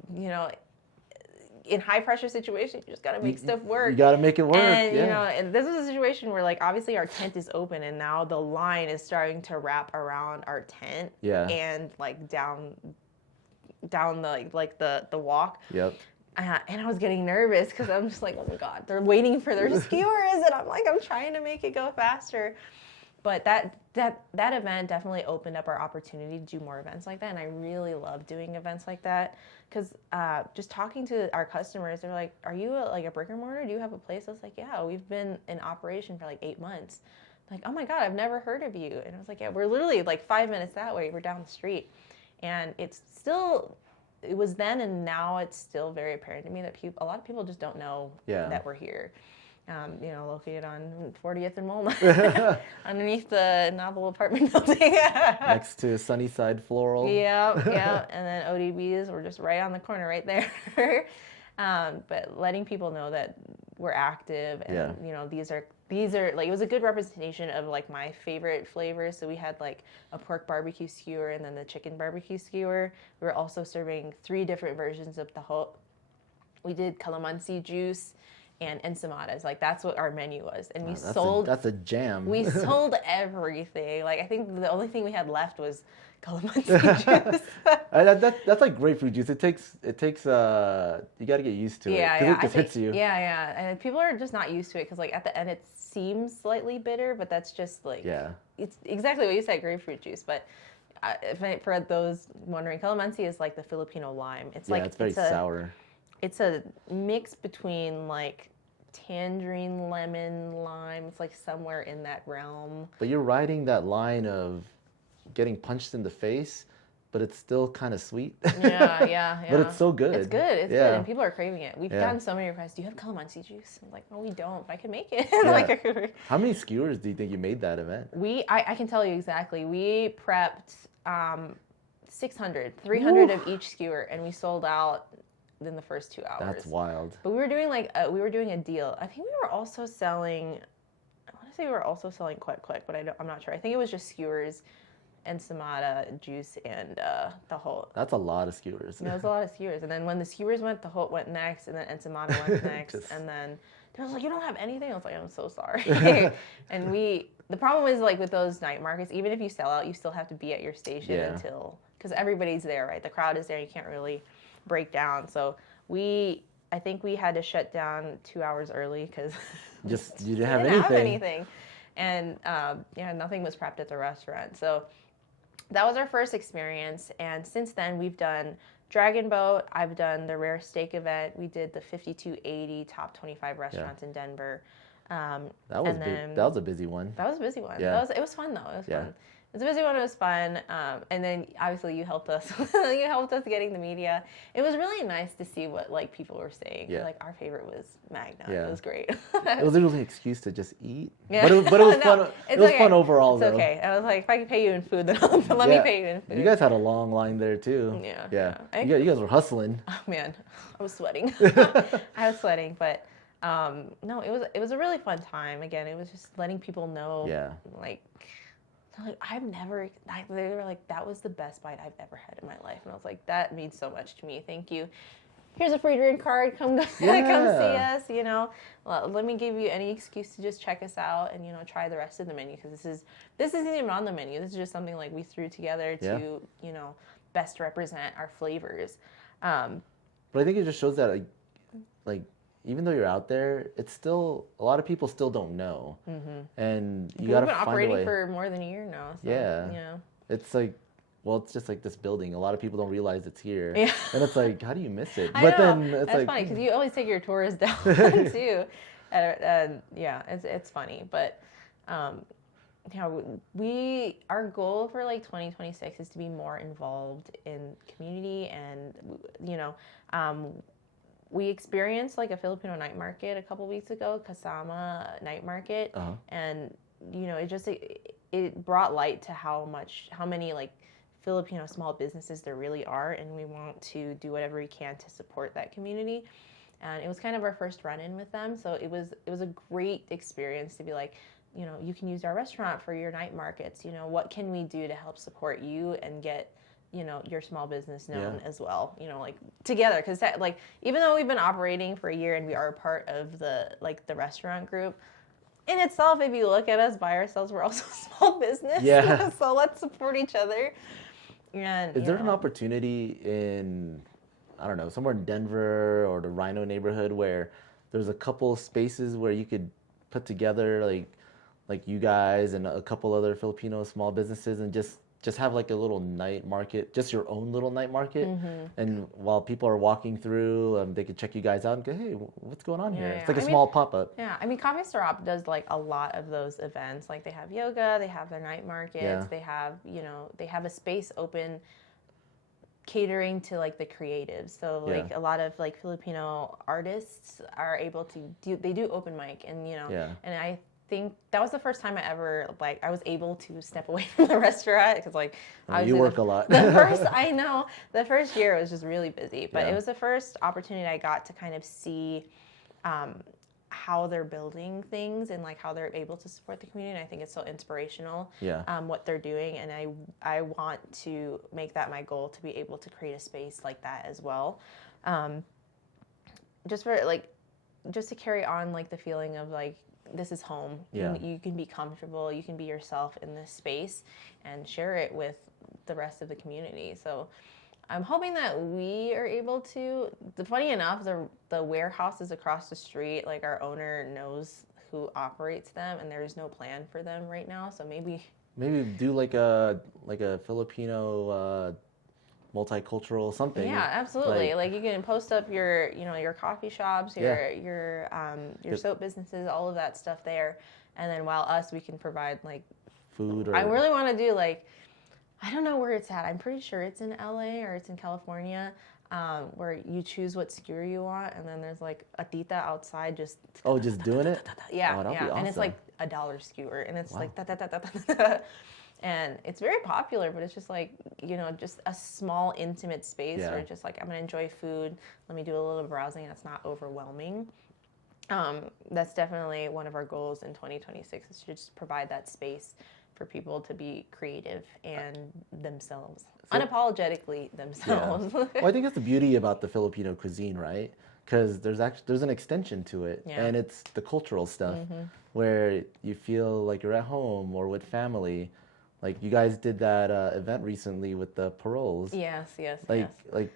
in high pressure situations, you just gotta make stuff work. You gotta make it work. And and this is a situation where like obviously our tent is open, and now the line is starting to wrap around our tent. Yeah. And like down the walk. Yep. And I was getting nervous because I'm just like, oh my God, they're waiting for their skewers. And I'm like, I'm trying to make it go faster. But that event definitely opened up our opportunity to do more events like that. And I really love doing events like that because just talking to our customers, they're like, are you a brick and mortar? Do you have a place? I was like, yeah, we've been in operation for like 8 months. Like, oh my God, I've never heard of you. And I was like, yeah, we're literally like 5 minutes that way. We're down the street. And it was then and now it's still very apparent to me that a lot of people just don't know that we're here. Located on 40th and Walnut, underneath the novel apartment building. Next to Sunnyside Floral. Yeah. And then ODBs were just right on the corner right there. But letting people know that we're active and, these are like, it was a good representation of like my favorite flavors. So we had like a pork barbecue skewer and then the chicken barbecue skewer. We were also serving 3 different versions of the whole. We did calamansi juice and ensemadas. Like that's what our menu was. And that's a jam. We sold everything. Like I think the only thing we had left was calamansi juice. That's like grapefruit juice. It takes you got to get used to it because it just hits you. Yeah. And people are just not used to it because like at the end it seems slightly bitter, but that's just like it's exactly what you said, grapefruit juice. But for those wondering, calamansi is like the Filipino lime. It's it's very sour. It's a mix between like tangerine, lemon, lime. It's like somewhere in that realm. But you're riding that line of getting punched in the face, but it's still kind of sweet. Yeah. But it's so good. It's good. It's good, and people are craving it. We've gotten so many requests. Do you have calamansi juice? I'm like, no, we don't. But I can make it. How many skewers do you think you made that event? I can tell you exactly. We prepped 600, 300 of each skewer, and we sold out in the first 2 hours. That's wild. But we were doing a deal. I think we were also selling. I want to say we were also selling quick, but I'm not sure. I think it was just skewers, ensamada juice, and the whole. That's a lot of skewers. It was a lot of skewers, and then when the skewers went, the whole went next, and then ensamada went next, and then they was like, "You don't have anything." I was like, "I'm so sorry." And the problem is like with those night markets, even if you sell out, you still have to be at your station because everybody's there, right? The crowd is there. You can't really break down. So I think we had to shut down 2 hours early because you didn't have anything. And nothing was prepped at the restaurant. So that was our first experience. And since then we've done Dragon Boat. I've done the Rare Steak event. We did the 5280 top 25 restaurants in Denver. That was big. That was a busy one. That was a busy one. Yeah. It was fun though. It was fun. It was a busy one. It was fun. And then obviously you helped us. You helped us getting the media. It was really nice to see what like people were saying. Yeah. Like our favorite was Magna. It was great. It was literally an excuse to just eat. Yeah. But it was fun. It was fun overall though. It's okay. I was like, if I can pay you in food, then let me pay you in food. You guys had a long line there too. Yeah. You guys were hustling. Oh man, I was sweating. I was sweating, but no, it was a really fun time. Again, it was just letting people know. Yeah. Like they were like, that was the best bite I've ever had in my life. And I was like, that means so much to me. Thank you. Here's a free drink card. Come see us, let me give you any excuse to just check us out and, try the rest of the menu. Because this isn't even on the menu. This is just something like we threw together to, best represent our flavors. But I think it just shows that like even though you're out there, it's still a lot of people still don't know, and you gotta find a way. We've been operating for more than a year now. So, it's like, well, it's just like this building. A lot of people don't realize it's here, and it's like, how do you miss it? Then it's like, funny because you always take your tourists down too, it's funny, but our goal for like 2026 is to be more involved in community, and we experienced like a Filipino night market a couple weeks ago, Kasama night market, and it brought light to how many like Filipino small businesses there really are, and we want to do whatever we can to support that community. And it was kind of our first run-in with them, so it was a great experience to be like, you can use our restaurant for your night markets. What can we do to help support you and get your small business known as well, like together. Because like, even though we've been operating for a year and we are a part of the restaurant group, in itself, if you look at us by ourselves, we're also a small business. Yeah. So let's support each other. And is there an opportunity in I don't know, somewhere in Denver or the Rhino neighborhood where there's a couple spaces where you could put together like you guys and a couple other Filipino small businesses and just have like a little night market, just your own little night market. And while people are walking through, they could check you guys out and go, hey, what's going on here? It's like a small pop-up. Yeah, I mean, Coffee Syrup does like a lot of those events. Like they have yoga, they have their night markets, they have, they have a space open catering to like the creatives. So like a lot of like Filipino artists are able to do open mic and, and I think that was the first time I was able to step away from the restaurant because you work a lot. The first year it was just really busy, but it was the first opportunity I got to kind of see how they're building things and like how they're able to support the community. And I think it's so inspirational what they're doing, and I want to make that my goal to be able to create a space like that as well, just to carry on like the feeling of like this is home. You can be comfortable, you can be yourself in this space and share it with the rest of the community. So I'm hoping that we are able to. Funny enough, the warehouse is across the street. Like our owner knows who operates them, and there's no plan for them right now. So maybe do like a Filipino multicultural something. Yeah, absolutely. Like you can post up your coffee shops, your soap businesses, all of that stuff there, and then we can provide like food. I really want to do like. I don't know where it's at. I'm pretty sure it's in LA or it's in California, where you choose what skewer you want, and then there's like a tita outside just. Oh, just doing it? Yeah, that'd be awesome. And it's like $1 skewer, and it's like and it's very popular, but it's just like just a small intimate space where it's just like I'm gonna enjoy food. Let me do a little browsing, and it's not overwhelming. That's definitely one of our goals in 2026 is to just provide that space for people to be creative and themselves, unapologetically themselves. Well, I think that's the beauty about the Filipino cuisine, right? Because there's an extension to it, and it's the cultural stuff where you feel like you're at home or with family. Like you guys did that event recently with the paroles. Yes. Like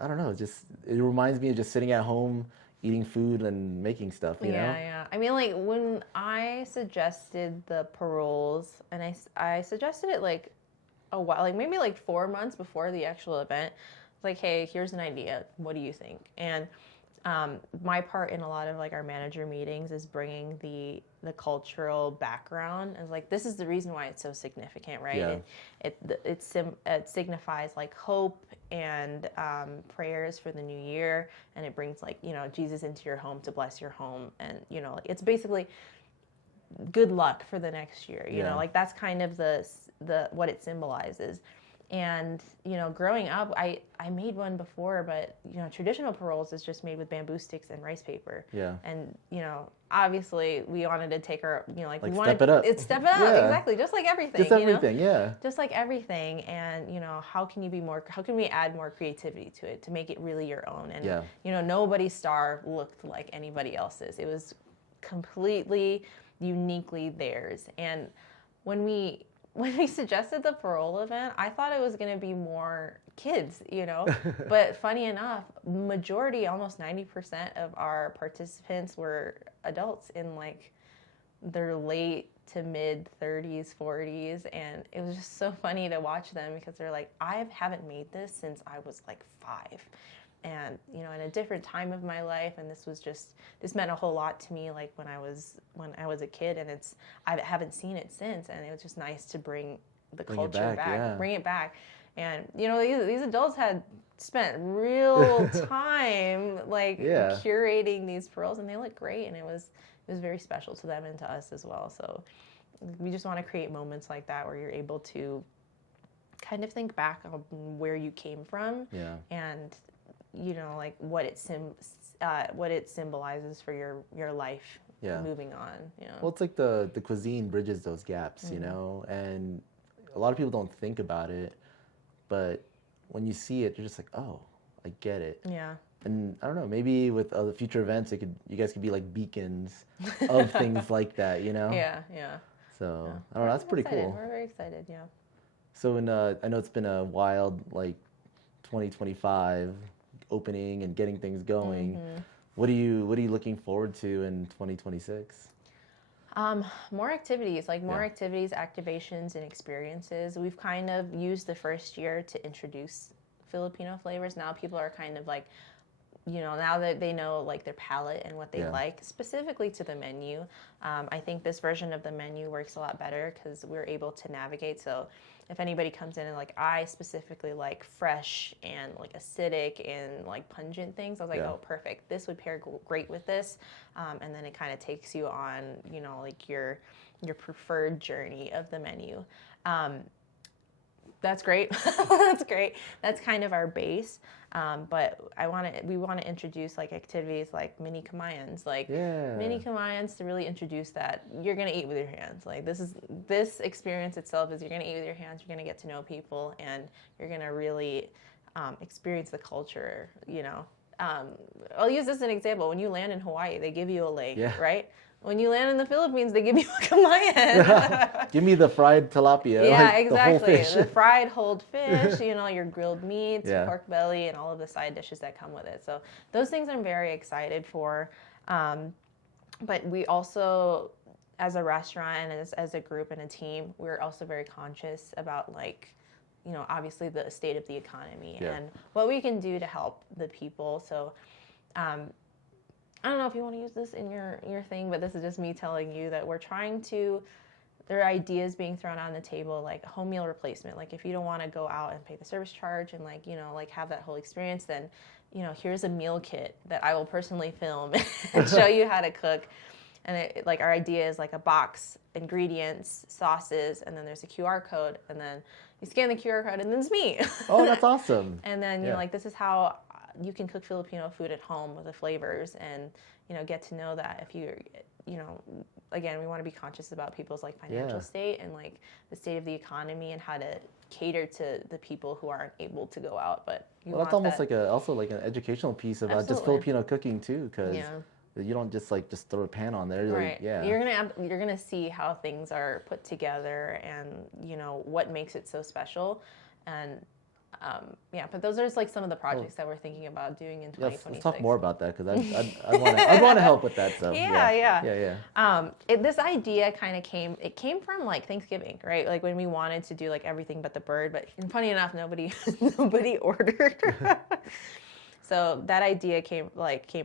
I don't know, it reminds me of just sitting at home eating food and making stuff, you know? Yeah. I mean, like, when I suggested the paroles, and I suggested it, like, a while, like, maybe, like, 4 months before the actual event, like, hey, here's an idea. What do you think? And my part in a lot of, like, our manager meetings is bringing the cultural background. As like, this is the reason why it's so significant, right? Yeah. It signifies, like, hope and prayers for the new year, and it brings like Jesus into your home to bless your home, and like it's basically good luck for the next year. You know, like that's kind of the what it symbolizes. And growing up, I made one before, but traditional paroles is just made with bamboo sticks and rice paper. Yeah. And obviously we wanted to take our we wanted step it up. Step it up, exactly, just like everything. Just everything, just like everything. And how can we add more creativity to it to make it really your own? And nobody's star looked like anybody else's. It was completely uniquely theirs. And when we suggested the parole event, I thought it was going to be more kids, but funny enough, majority, almost 90% of our participants were adults in like their late to mid 30s, 40s, and it was just so funny to watch them because they're like, I haven't made this since I was like 5. And in a different time of my life, and this meant a whole lot to me, like when I was a kid, and I haven't seen it since, and it was just nice to bring the culture back, bring it back. And these adults had spent real time like curating these pearls, and they look great, and it was very special to them and to us as well. So we just want to create moments like that where you're able to kind of think back on where you came from, and like what it symbolizes for your life moving on. Well, it's like the cuisine bridges those gaps, and a lot of people don't think about it, but when you see it, you're just like, oh, I get it. Yeah. And I don't know, maybe with other future events, you guys could be like beacons of things like that, Yeah. So I don't know, that's pretty cool. We're very excited, yeah. So I know it's been a wild 2025, opening and getting things going. What are you looking forward to in 2026? More activities, activations, and experiences. We've kind of used the first year to introduce Filipino flavors. Now people are kind of like, now that they know like their palate and what they like, specifically to the menu. I think this version of the menu works a lot better because we're able to navigate. So if anybody comes in and like, I specifically like fresh and like acidic and like pungent things, I was like, oh, perfect. This would pair great with this. And then it kind of takes you on, like your preferred journey of the menu. That's great. That's great. That's kind of our base. But we want to introduce like activities like mini kamayans, mini kamayans to really introduce that you're going to eat with your hands. Like this experience itself is you're going to eat with your hands. You're going to get to know people and you're going to really experience the culture, I'll use this as an example. When you land in Hawaii, they give you a lei, right? When you land in the Philippines, they give you a kamayan. Give me the fried tilapia. Yeah, like exactly. The whole fish. The fried whole fish, your grilled meats, pork belly, and all of the side dishes that come with it. So those things I'm very excited for. But we also, as a restaurant and as a group and a team, we're also very conscious about obviously the state of the economy and what we can do to help the people. So I don't know if you want to use this in your thing, but this is just me telling you that there are ideas being thrown on the table, like home meal replacement. Like if you don't want to go out and pay the service charge and have that whole experience, then, here's a meal kit that I will personally film and show you how to cook. And our idea is like a box, ingredients, sauces, and then there's a QR code, and then you scan the QR code, and then it's me. Oh, that's awesome. And then this is how you can cook Filipino food at home with the flavors and, get to know that if you're, again, we want to be conscious about people's financial state and the state of the economy and how to cater to the people who aren't able to go out. But that's almost also an educational piece about just Filipino cooking too, because you don't just throw a pan on there. Right. You're gonna see how things are put together and what makes it so special, and but those are some of the projects that we're thinking about doing in 2026. Let's talk more about that because I want to help with that. So This idea kind of came from Thanksgiving, right? When we wanted to do everything but the bird, but funny enough, nobody ordered. So that idea came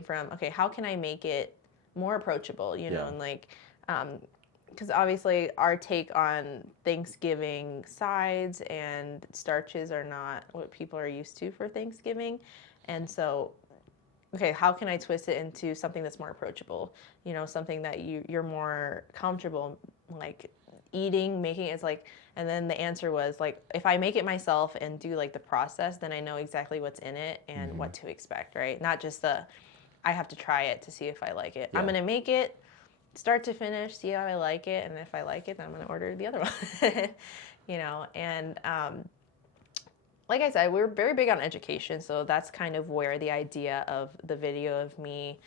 from, okay, how can I make it more approachable, and because obviously our take on Thanksgiving sides and starches are not what people are used to for Thanksgiving. And so, okay, how can I twist it into something that's more approachable? Something that you're more comfortable eating, making. It's and then the answer was if I make it myself and do the process, then I know exactly what's in it and what to expect, right? Not just I have to try it to see if I like it. I'm going to make it start to finish, see how I like it, and if I like it, then I'm going to order the other one. And like I said, we're very big on education, so that's kind of where the idea of the video of me,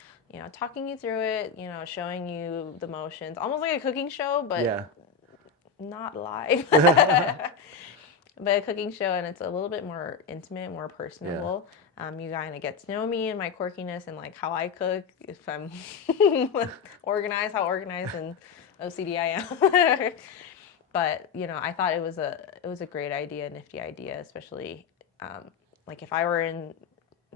talking you through it, showing you the motions, almost like a cooking show, but not live. But a cooking show, and it's a little bit more intimate, more personable. You kind of get to know me and my quirkiness and how I cook, if I'm organized, how organized and OCD I am. But I thought it was a great idea, nifty idea, especially if I were in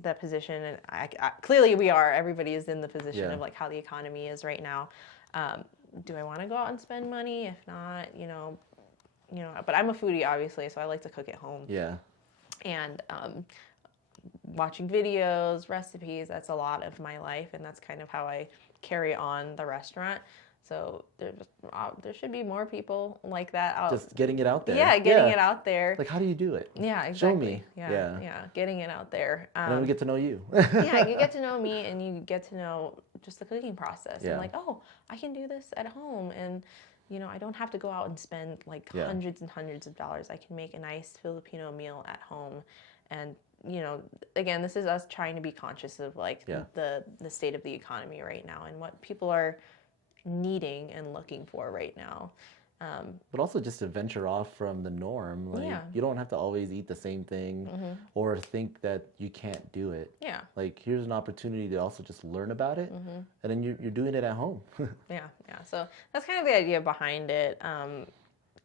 that position, and I clearly we are. Everybody is in the position of how the economy is right now. Do I want to go out and spend money? If not, but I'm a foodie, obviously, so I like to cook at home. Yeah. And watching videos, recipes, that's a lot of my life, and that's kind of how I carry on the restaurant. So there should be more people like that out. Just getting it out there. Yeah, getting it out there. How do you do it? Yeah, exactly. Show me. Yeah, getting it out there. And then we get to know you. Yeah, you get to know me, and you get to know just the cooking process. And oh, I can do this at home, and I don't have to go out and spend hundreds and hundreds of dollars. I can make a nice Filipino meal at home. And again, this is us trying to be conscious of the state of the economy right now and what people are needing and looking for right now. But also just to venture off from the norm. Like, you don't have to always eat the same thing or think that you can't do it. Yeah. Like, here's an opportunity to also just learn about it, and then you're doing it at home. Yeah. So that's kind of the idea behind it.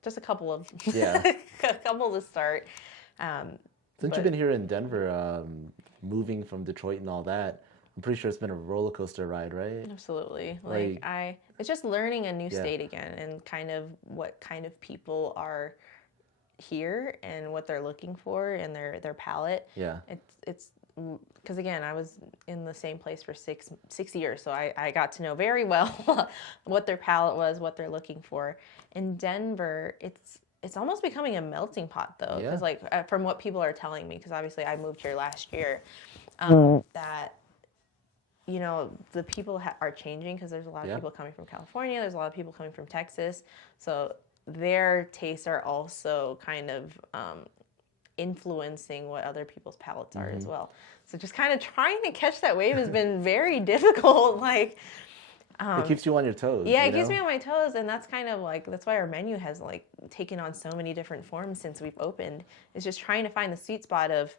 Just a couple of a couple to start. Since you've been here in Denver, moving from Detroit and all that, I'm pretty sure it's been a roller coaster ride, right? Absolutely. It's just learning a new state again, and kind of what kind of people are here and what they're looking for and their palate. Yeah. It's because again, I was in the same place for six years, so I got to know very well what their palate was, what they're looking for. In Denver, it's almost becoming a melting pot though, because from what people are telling me, because obviously I moved here last year, that the people are changing, because there's a lot of people coming from California, there's a lot of people coming from Texas, so their tastes are also kind of influencing what other people's palates are as well. So just kind of trying to catch that wave has been very difficult. Like, it keeps you on your toes. Yeah, it keeps me on my toes, and that's kind of that's why our menu has taken on so many different forms since we've opened. It's just trying to find the sweet spot of,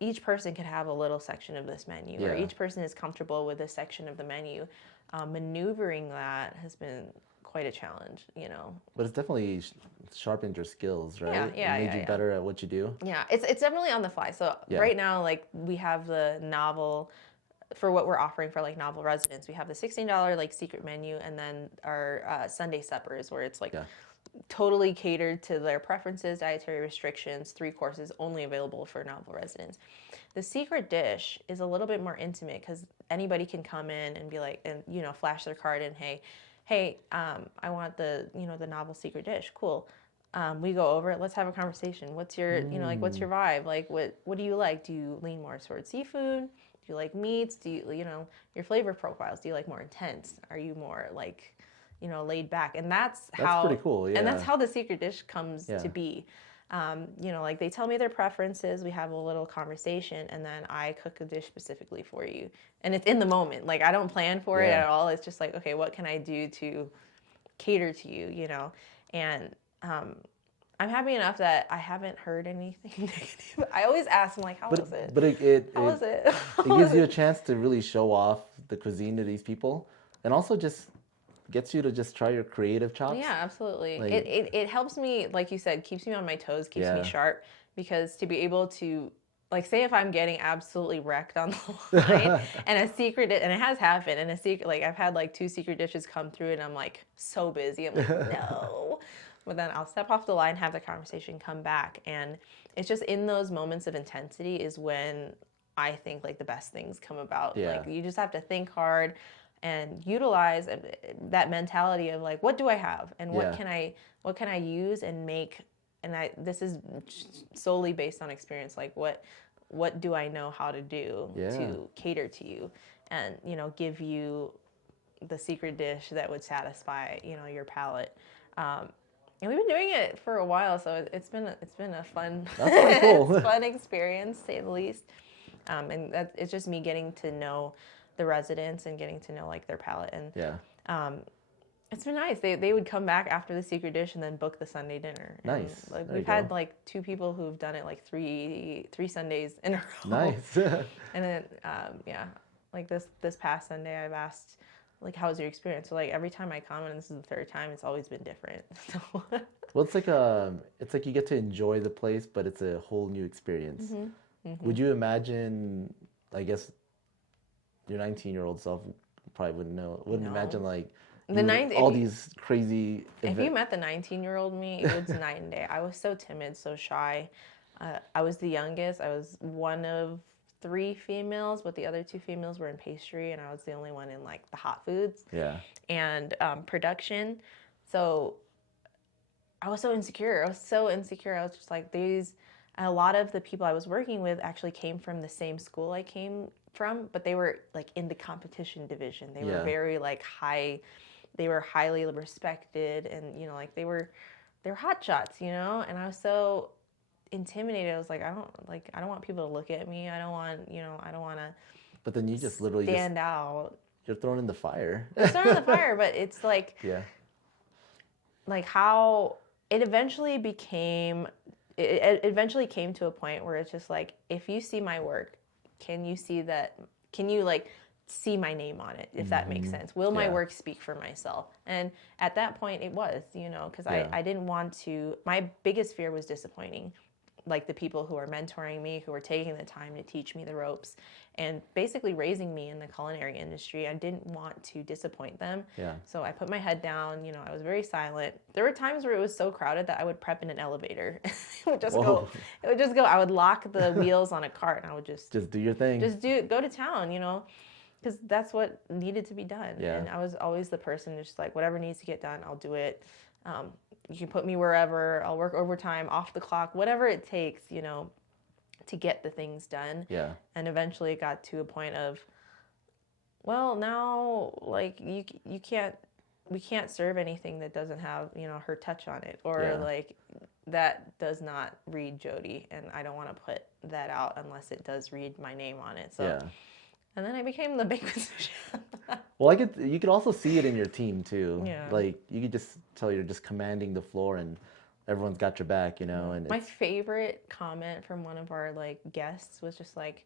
each person could have a little section of this menu, or each person is comfortable with this section of the menu. Maneuvering that has been quite a challenge, But it's definitely sharpened your skills, right? Yeah, it made you better at what you do. Yeah, it's definitely on the fly. So right now, we have the novel, for what we're offering for novel residents. We have the $16 secret menu, and then our Sunday suppers, where it's totally catered to their preferences, dietary restrictions, 3 courses only available for novel residents. The secret dish is a little bit more intimate, because anybody can come in and be flash their card and hey, I want the novel secret dish. Cool. We go over it. Let's have a conversation. What's your what's your vibe? What do you like? Do you lean more towards seafood? Do you like meats? Do you your flavor profiles? Do you like more intense? Are you more laid back? And that's pretty cool. Yeah. And that's how the secret dish comes to be. They tell me their preferences, we have a little conversation, and then I cook a dish specifically for you. And it's in the moment. I don't plan for it at all. It's just okay, what can I do to cater to you, And I'm happy enough that I haven't heard anything negative. I always ask them, how was it? But how was it? It gives you a chance to really show off the cuisine to these people, and also just gets you to just try your creative chops. Yeah, absolutely. It helps me, like you said, keeps me on my toes, keeps me sharp, because to be able to, say if I'm getting absolutely wrecked on the line, and and it has happened, and I've had 2 secret dishes come through, and I'm so busy, I'm no. But then I'll step off the line, have the conversation, come back, and it's just in those moments of intensity is when I think the best things come about. You just have to think hard and utilize that mentality of what do I have, and what can I use and make, and this is solely based on experience. What do I know how to do to cater to you, and give you the secret dish that would satisfy your palate. And we've been doing it for a while, so it's been a fun, cool. fun experience, to say the least. And it's just me getting to know the residents and getting to know their palate, and it's been nice. They would come back after the secret dish and then book the Sunday dinner. Nice. And, we've had 2 people who've done it three Sundays in a row. Nice. And then this past Sunday, I've asked how was your experience? So every time I come, and this is the 3rd time, it's always been different. So. Well, it's like you get to enjoy the place, but it's a whole new experience. Would you imagine? I guess your 19-year-old self probably wouldn't imagine all these crazy events. If you met the 19-year-old me, it was night and day. I was so timid, so shy. I was the youngest. I was one of 3 females, but the other 2 females were in pastry, and I was the only one in the hot foods and production. So I was so insecure. I was just these. And a lot of the people I was working with actually came from the same school I came from, but they were in the competition division. They were very high. They were highly respected, and they were hot shots, and I was so intimidated. I was I don't want people to look at me. I don't want to. But then you just literally stand out. You're thrown in the fire. You're thrown in the fire, but it's like how it eventually became, it eventually came to a point where it's just like, if you see my work, can you see that, can you like see my name on it, if that makes sense? Will my work speak for myself? And at that point it was, you know, because I didn't want to, my biggest fear was disappointing like the people who are mentoring me, who are taking the time to teach me the ropes and basically raising me in the culinary industry. I didn't want to disappoint them. Yeah. So I put my head down, you know, I was very silent. There were times where it was so crowded that I would prep in an elevator. It would just go, I would lock the wheels on a cart and I would just do your thing. Go to town, you know, because that's what needed to be done. Yeah. And I was always the person just like, whatever needs to get done, I'll do it. You can put me wherever, I'll work overtime, off the clock, whatever it takes, you know, to get the things done. Yeah. And eventually it got to a point of, well, now, like, we can't serve anything that doesn't have, you know, her touch on it. Or, like, that does not read Jodee, and I don't want to put that out unless it does read my name on it. So, and then I became the big position. Well, you could also see it in your team too. Yeah. Like you could just tell you're just commanding the floor and everyone's got your back, you know. And my favorite comment from one of our like guests was just like,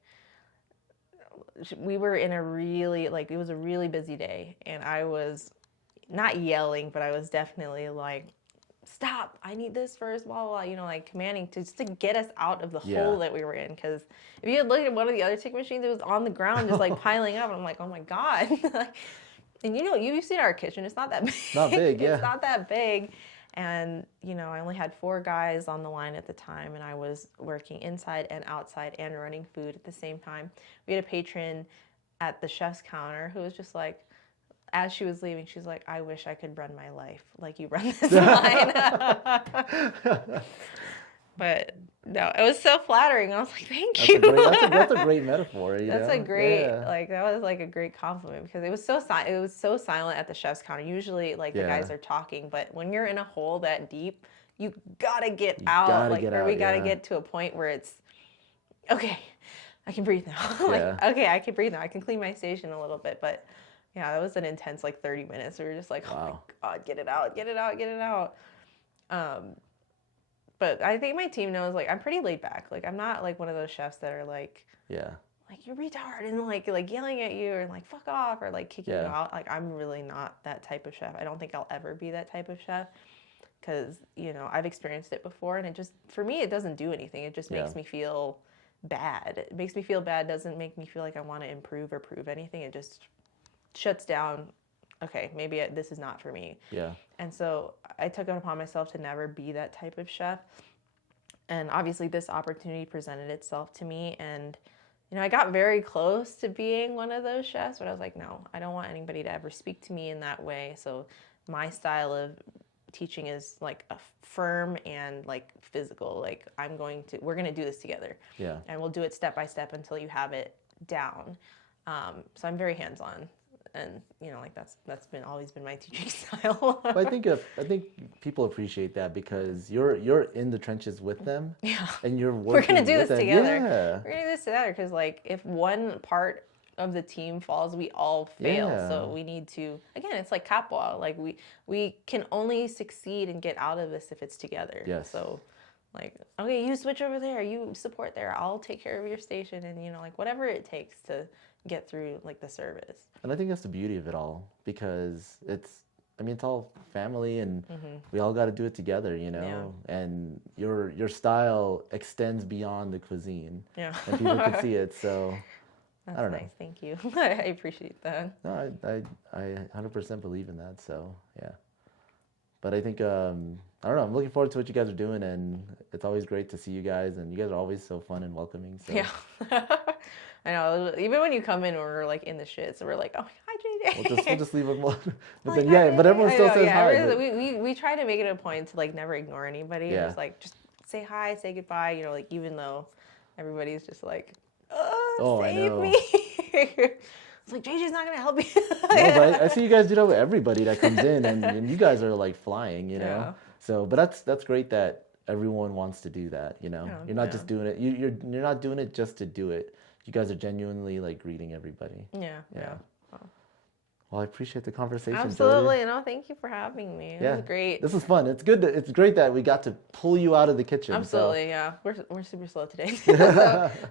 we were in a really, like, it was a really busy day and I was not yelling, but I was definitely like, stop, I need this first, blah, blah, blah, you know, like commanding just to get us out of the hole that we were in. Because if you had looked at one of the other ticket machines, it was on the ground just like piling up. And I'm like, oh my God. And you know, you've seen our kitchen. It's not that big. Not big, yeah. It's not that big. And, you know, I only had 4 guys on the line at the time. And I was working inside and outside and running food at the same time. We had a patron at the chef's counter who was just like, as she was leaving, she's like, I wish I could run my life like you run this line. But no, it was so flattering. I was like, thank you. That's a great metaphor. That's a great, like, that was like a great compliment because it was so silent at the chef's counter. Usually, like, the guys are talking, but when you're in a hole that deep, you gotta get out. Like, we gotta get to a point where it's, okay, I can breathe now. Like, okay, I can breathe now. I can clean my station a little bit, but yeah, that was an intense, like, 30 minutes. We were just like, oh my God, get it out, get it out, get it out. But I think my team knows, like, I'm pretty laid back. Like, I'm not, like, one of those chefs that are, like, like, you're retard, and, like yelling at you, or, like, fuck off, or, like, kicking you out. Like, I'm really not that type of chef. I don't think I'll ever be that type of chef. Because, you know, I've experienced it before, and it just, for me, it doesn't do anything. It just makes me feel bad. It makes me feel bad. Doesn't make me feel like I want to improve or prove anything. It just shuts down, okay, maybe this is not for me. Yeah. And so I took it upon myself to never be that type of chef. And obviously this opportunity presented itself to me. And, you know, I got very close to being one of those chefs, but I was like, no, I don't want anybody to ever speak to me in that way. So my style of teaching is like a firm and like physical. Like, we're going to do this together. Yeah. And we'll do it step by step until you have it down. So I'm very hands-on. And, you know, like that's always been my teaching style. But I think people appreciate that because you're in the trenches with them. Yeah. And you're working. We're gonna do this together. Yeah. We're gonna do this together because, like, if one part of the team falls, we all fail. Yeah. So we need to. Again, it's like Capwa. Like we can only succeed and get out of this if it's together. Yes. So, like, okay, you switch over there. You support there. I'll take care of your station, and, you know, like, whatever it takes to get through, like, the service. And I think that's the beauty of it all because it's all family and we all got to do it together, you know. Yeah. And your style extends beyond the cuisine. Yeah. And people can see it. So that's I don't nice. Know. Thank you. I appreciate that. No, I 100% believe in that. So yeah. But I think I don't know. I'm looking forward to what you guys are doing, and it's always great to see you guys. And you guys are always so fun and welcoming. So. Yeah. I know. Even when you come in, we're like in the shit, so we're like, "Oh, hi, JJ." We'll just leave them alone. But then but everyone still says hi. But... We try to make it a point to, like, never ignore anybody. Yeah. Just like say hi, say goodbye. You know, like, even though everybody's just like, save me. It's like, JJ's not gonna help you. No, but I see you guys do that with everybody that comes in, and you guys are like flying, you know. Yeah. So, but that's great that everyone wants to do that, you know. Yeah, you're not just doing it. You're not doing it just to do it. You guys are genuinely, like, greeting everybody. Yeah. Yeah. Well, I appreciate the conversation, Absolutely. Jodee. No, thank you for having me. It Yeah, was great. this is fun. It's good. It's great that we got to pull you out of the kitchen. Absolutely, yeah. We're super slow today, so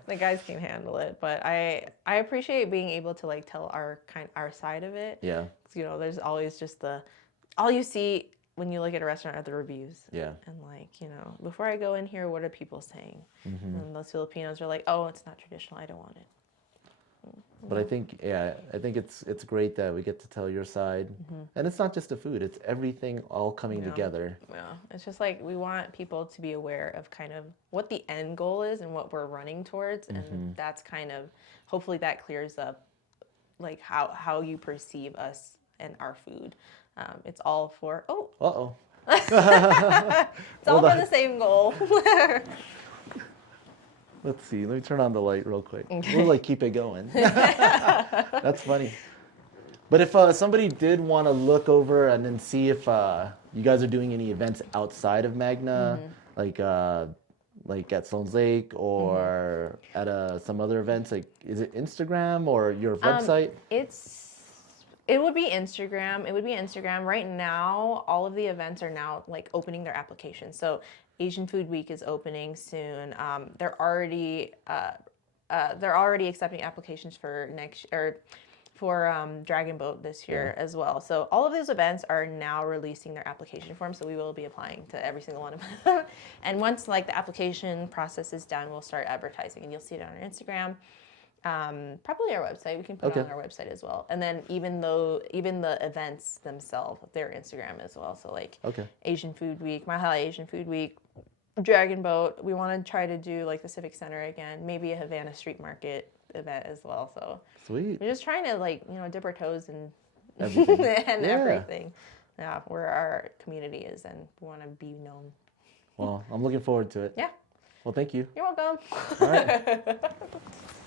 the guys can handle it. But I appreciate being able to like tell our side of it. Yeah. You know, there's always just all you see when you look at a restaurant are the reviews. Yeah. And like, you know, before I go in here, what are people saying? And those Filipinos are like, oh, it's not traditional. I don't want it. But I think it's great that we get to tell your side, and it's not just the food; it's everything all coming together. Yeah, it's just like we want people to be aware of kind of what the end goal is and what we're running towards, and that's kind of hopefully that clears up like how you perceive us and our food. It's all for it's all for the same goal. Let's see. Let me turn on the light real quick. We'll like keep it going. That's funny. But if somebody did want to look over and then see if you guys are doing any events outside of Magna, like at Sloan's Lake or at some other events, like is it Instagram or your website? It would be Instagram. It would be Instagram. Right now, all of the events are now like opening their applications. So Asian Food Week is opening soon. They're already accepting applications for Dragon Boat this year as well. So all of those events are now releasing their application forms. So we will be applying to every single one of them. And once like the application process is done, we'll start advertising, and you'll see it on our Instagram. Probably our website. We can put it on our website as well. And then even the events themselves, their Instagram as well. So like Asian Food Week, Mahal Asian Food Week, Dragon Boat. We want to try to do like the Civic Center again, maybe a Havana Street Market event as well. So sweet. We're just trying to like, you know, dip our toes in everything. everything. Yeah, where our community is, and we want to be known. Well, I'm looking forward to it. Yeah. Well, thank you. You're welcome. All right.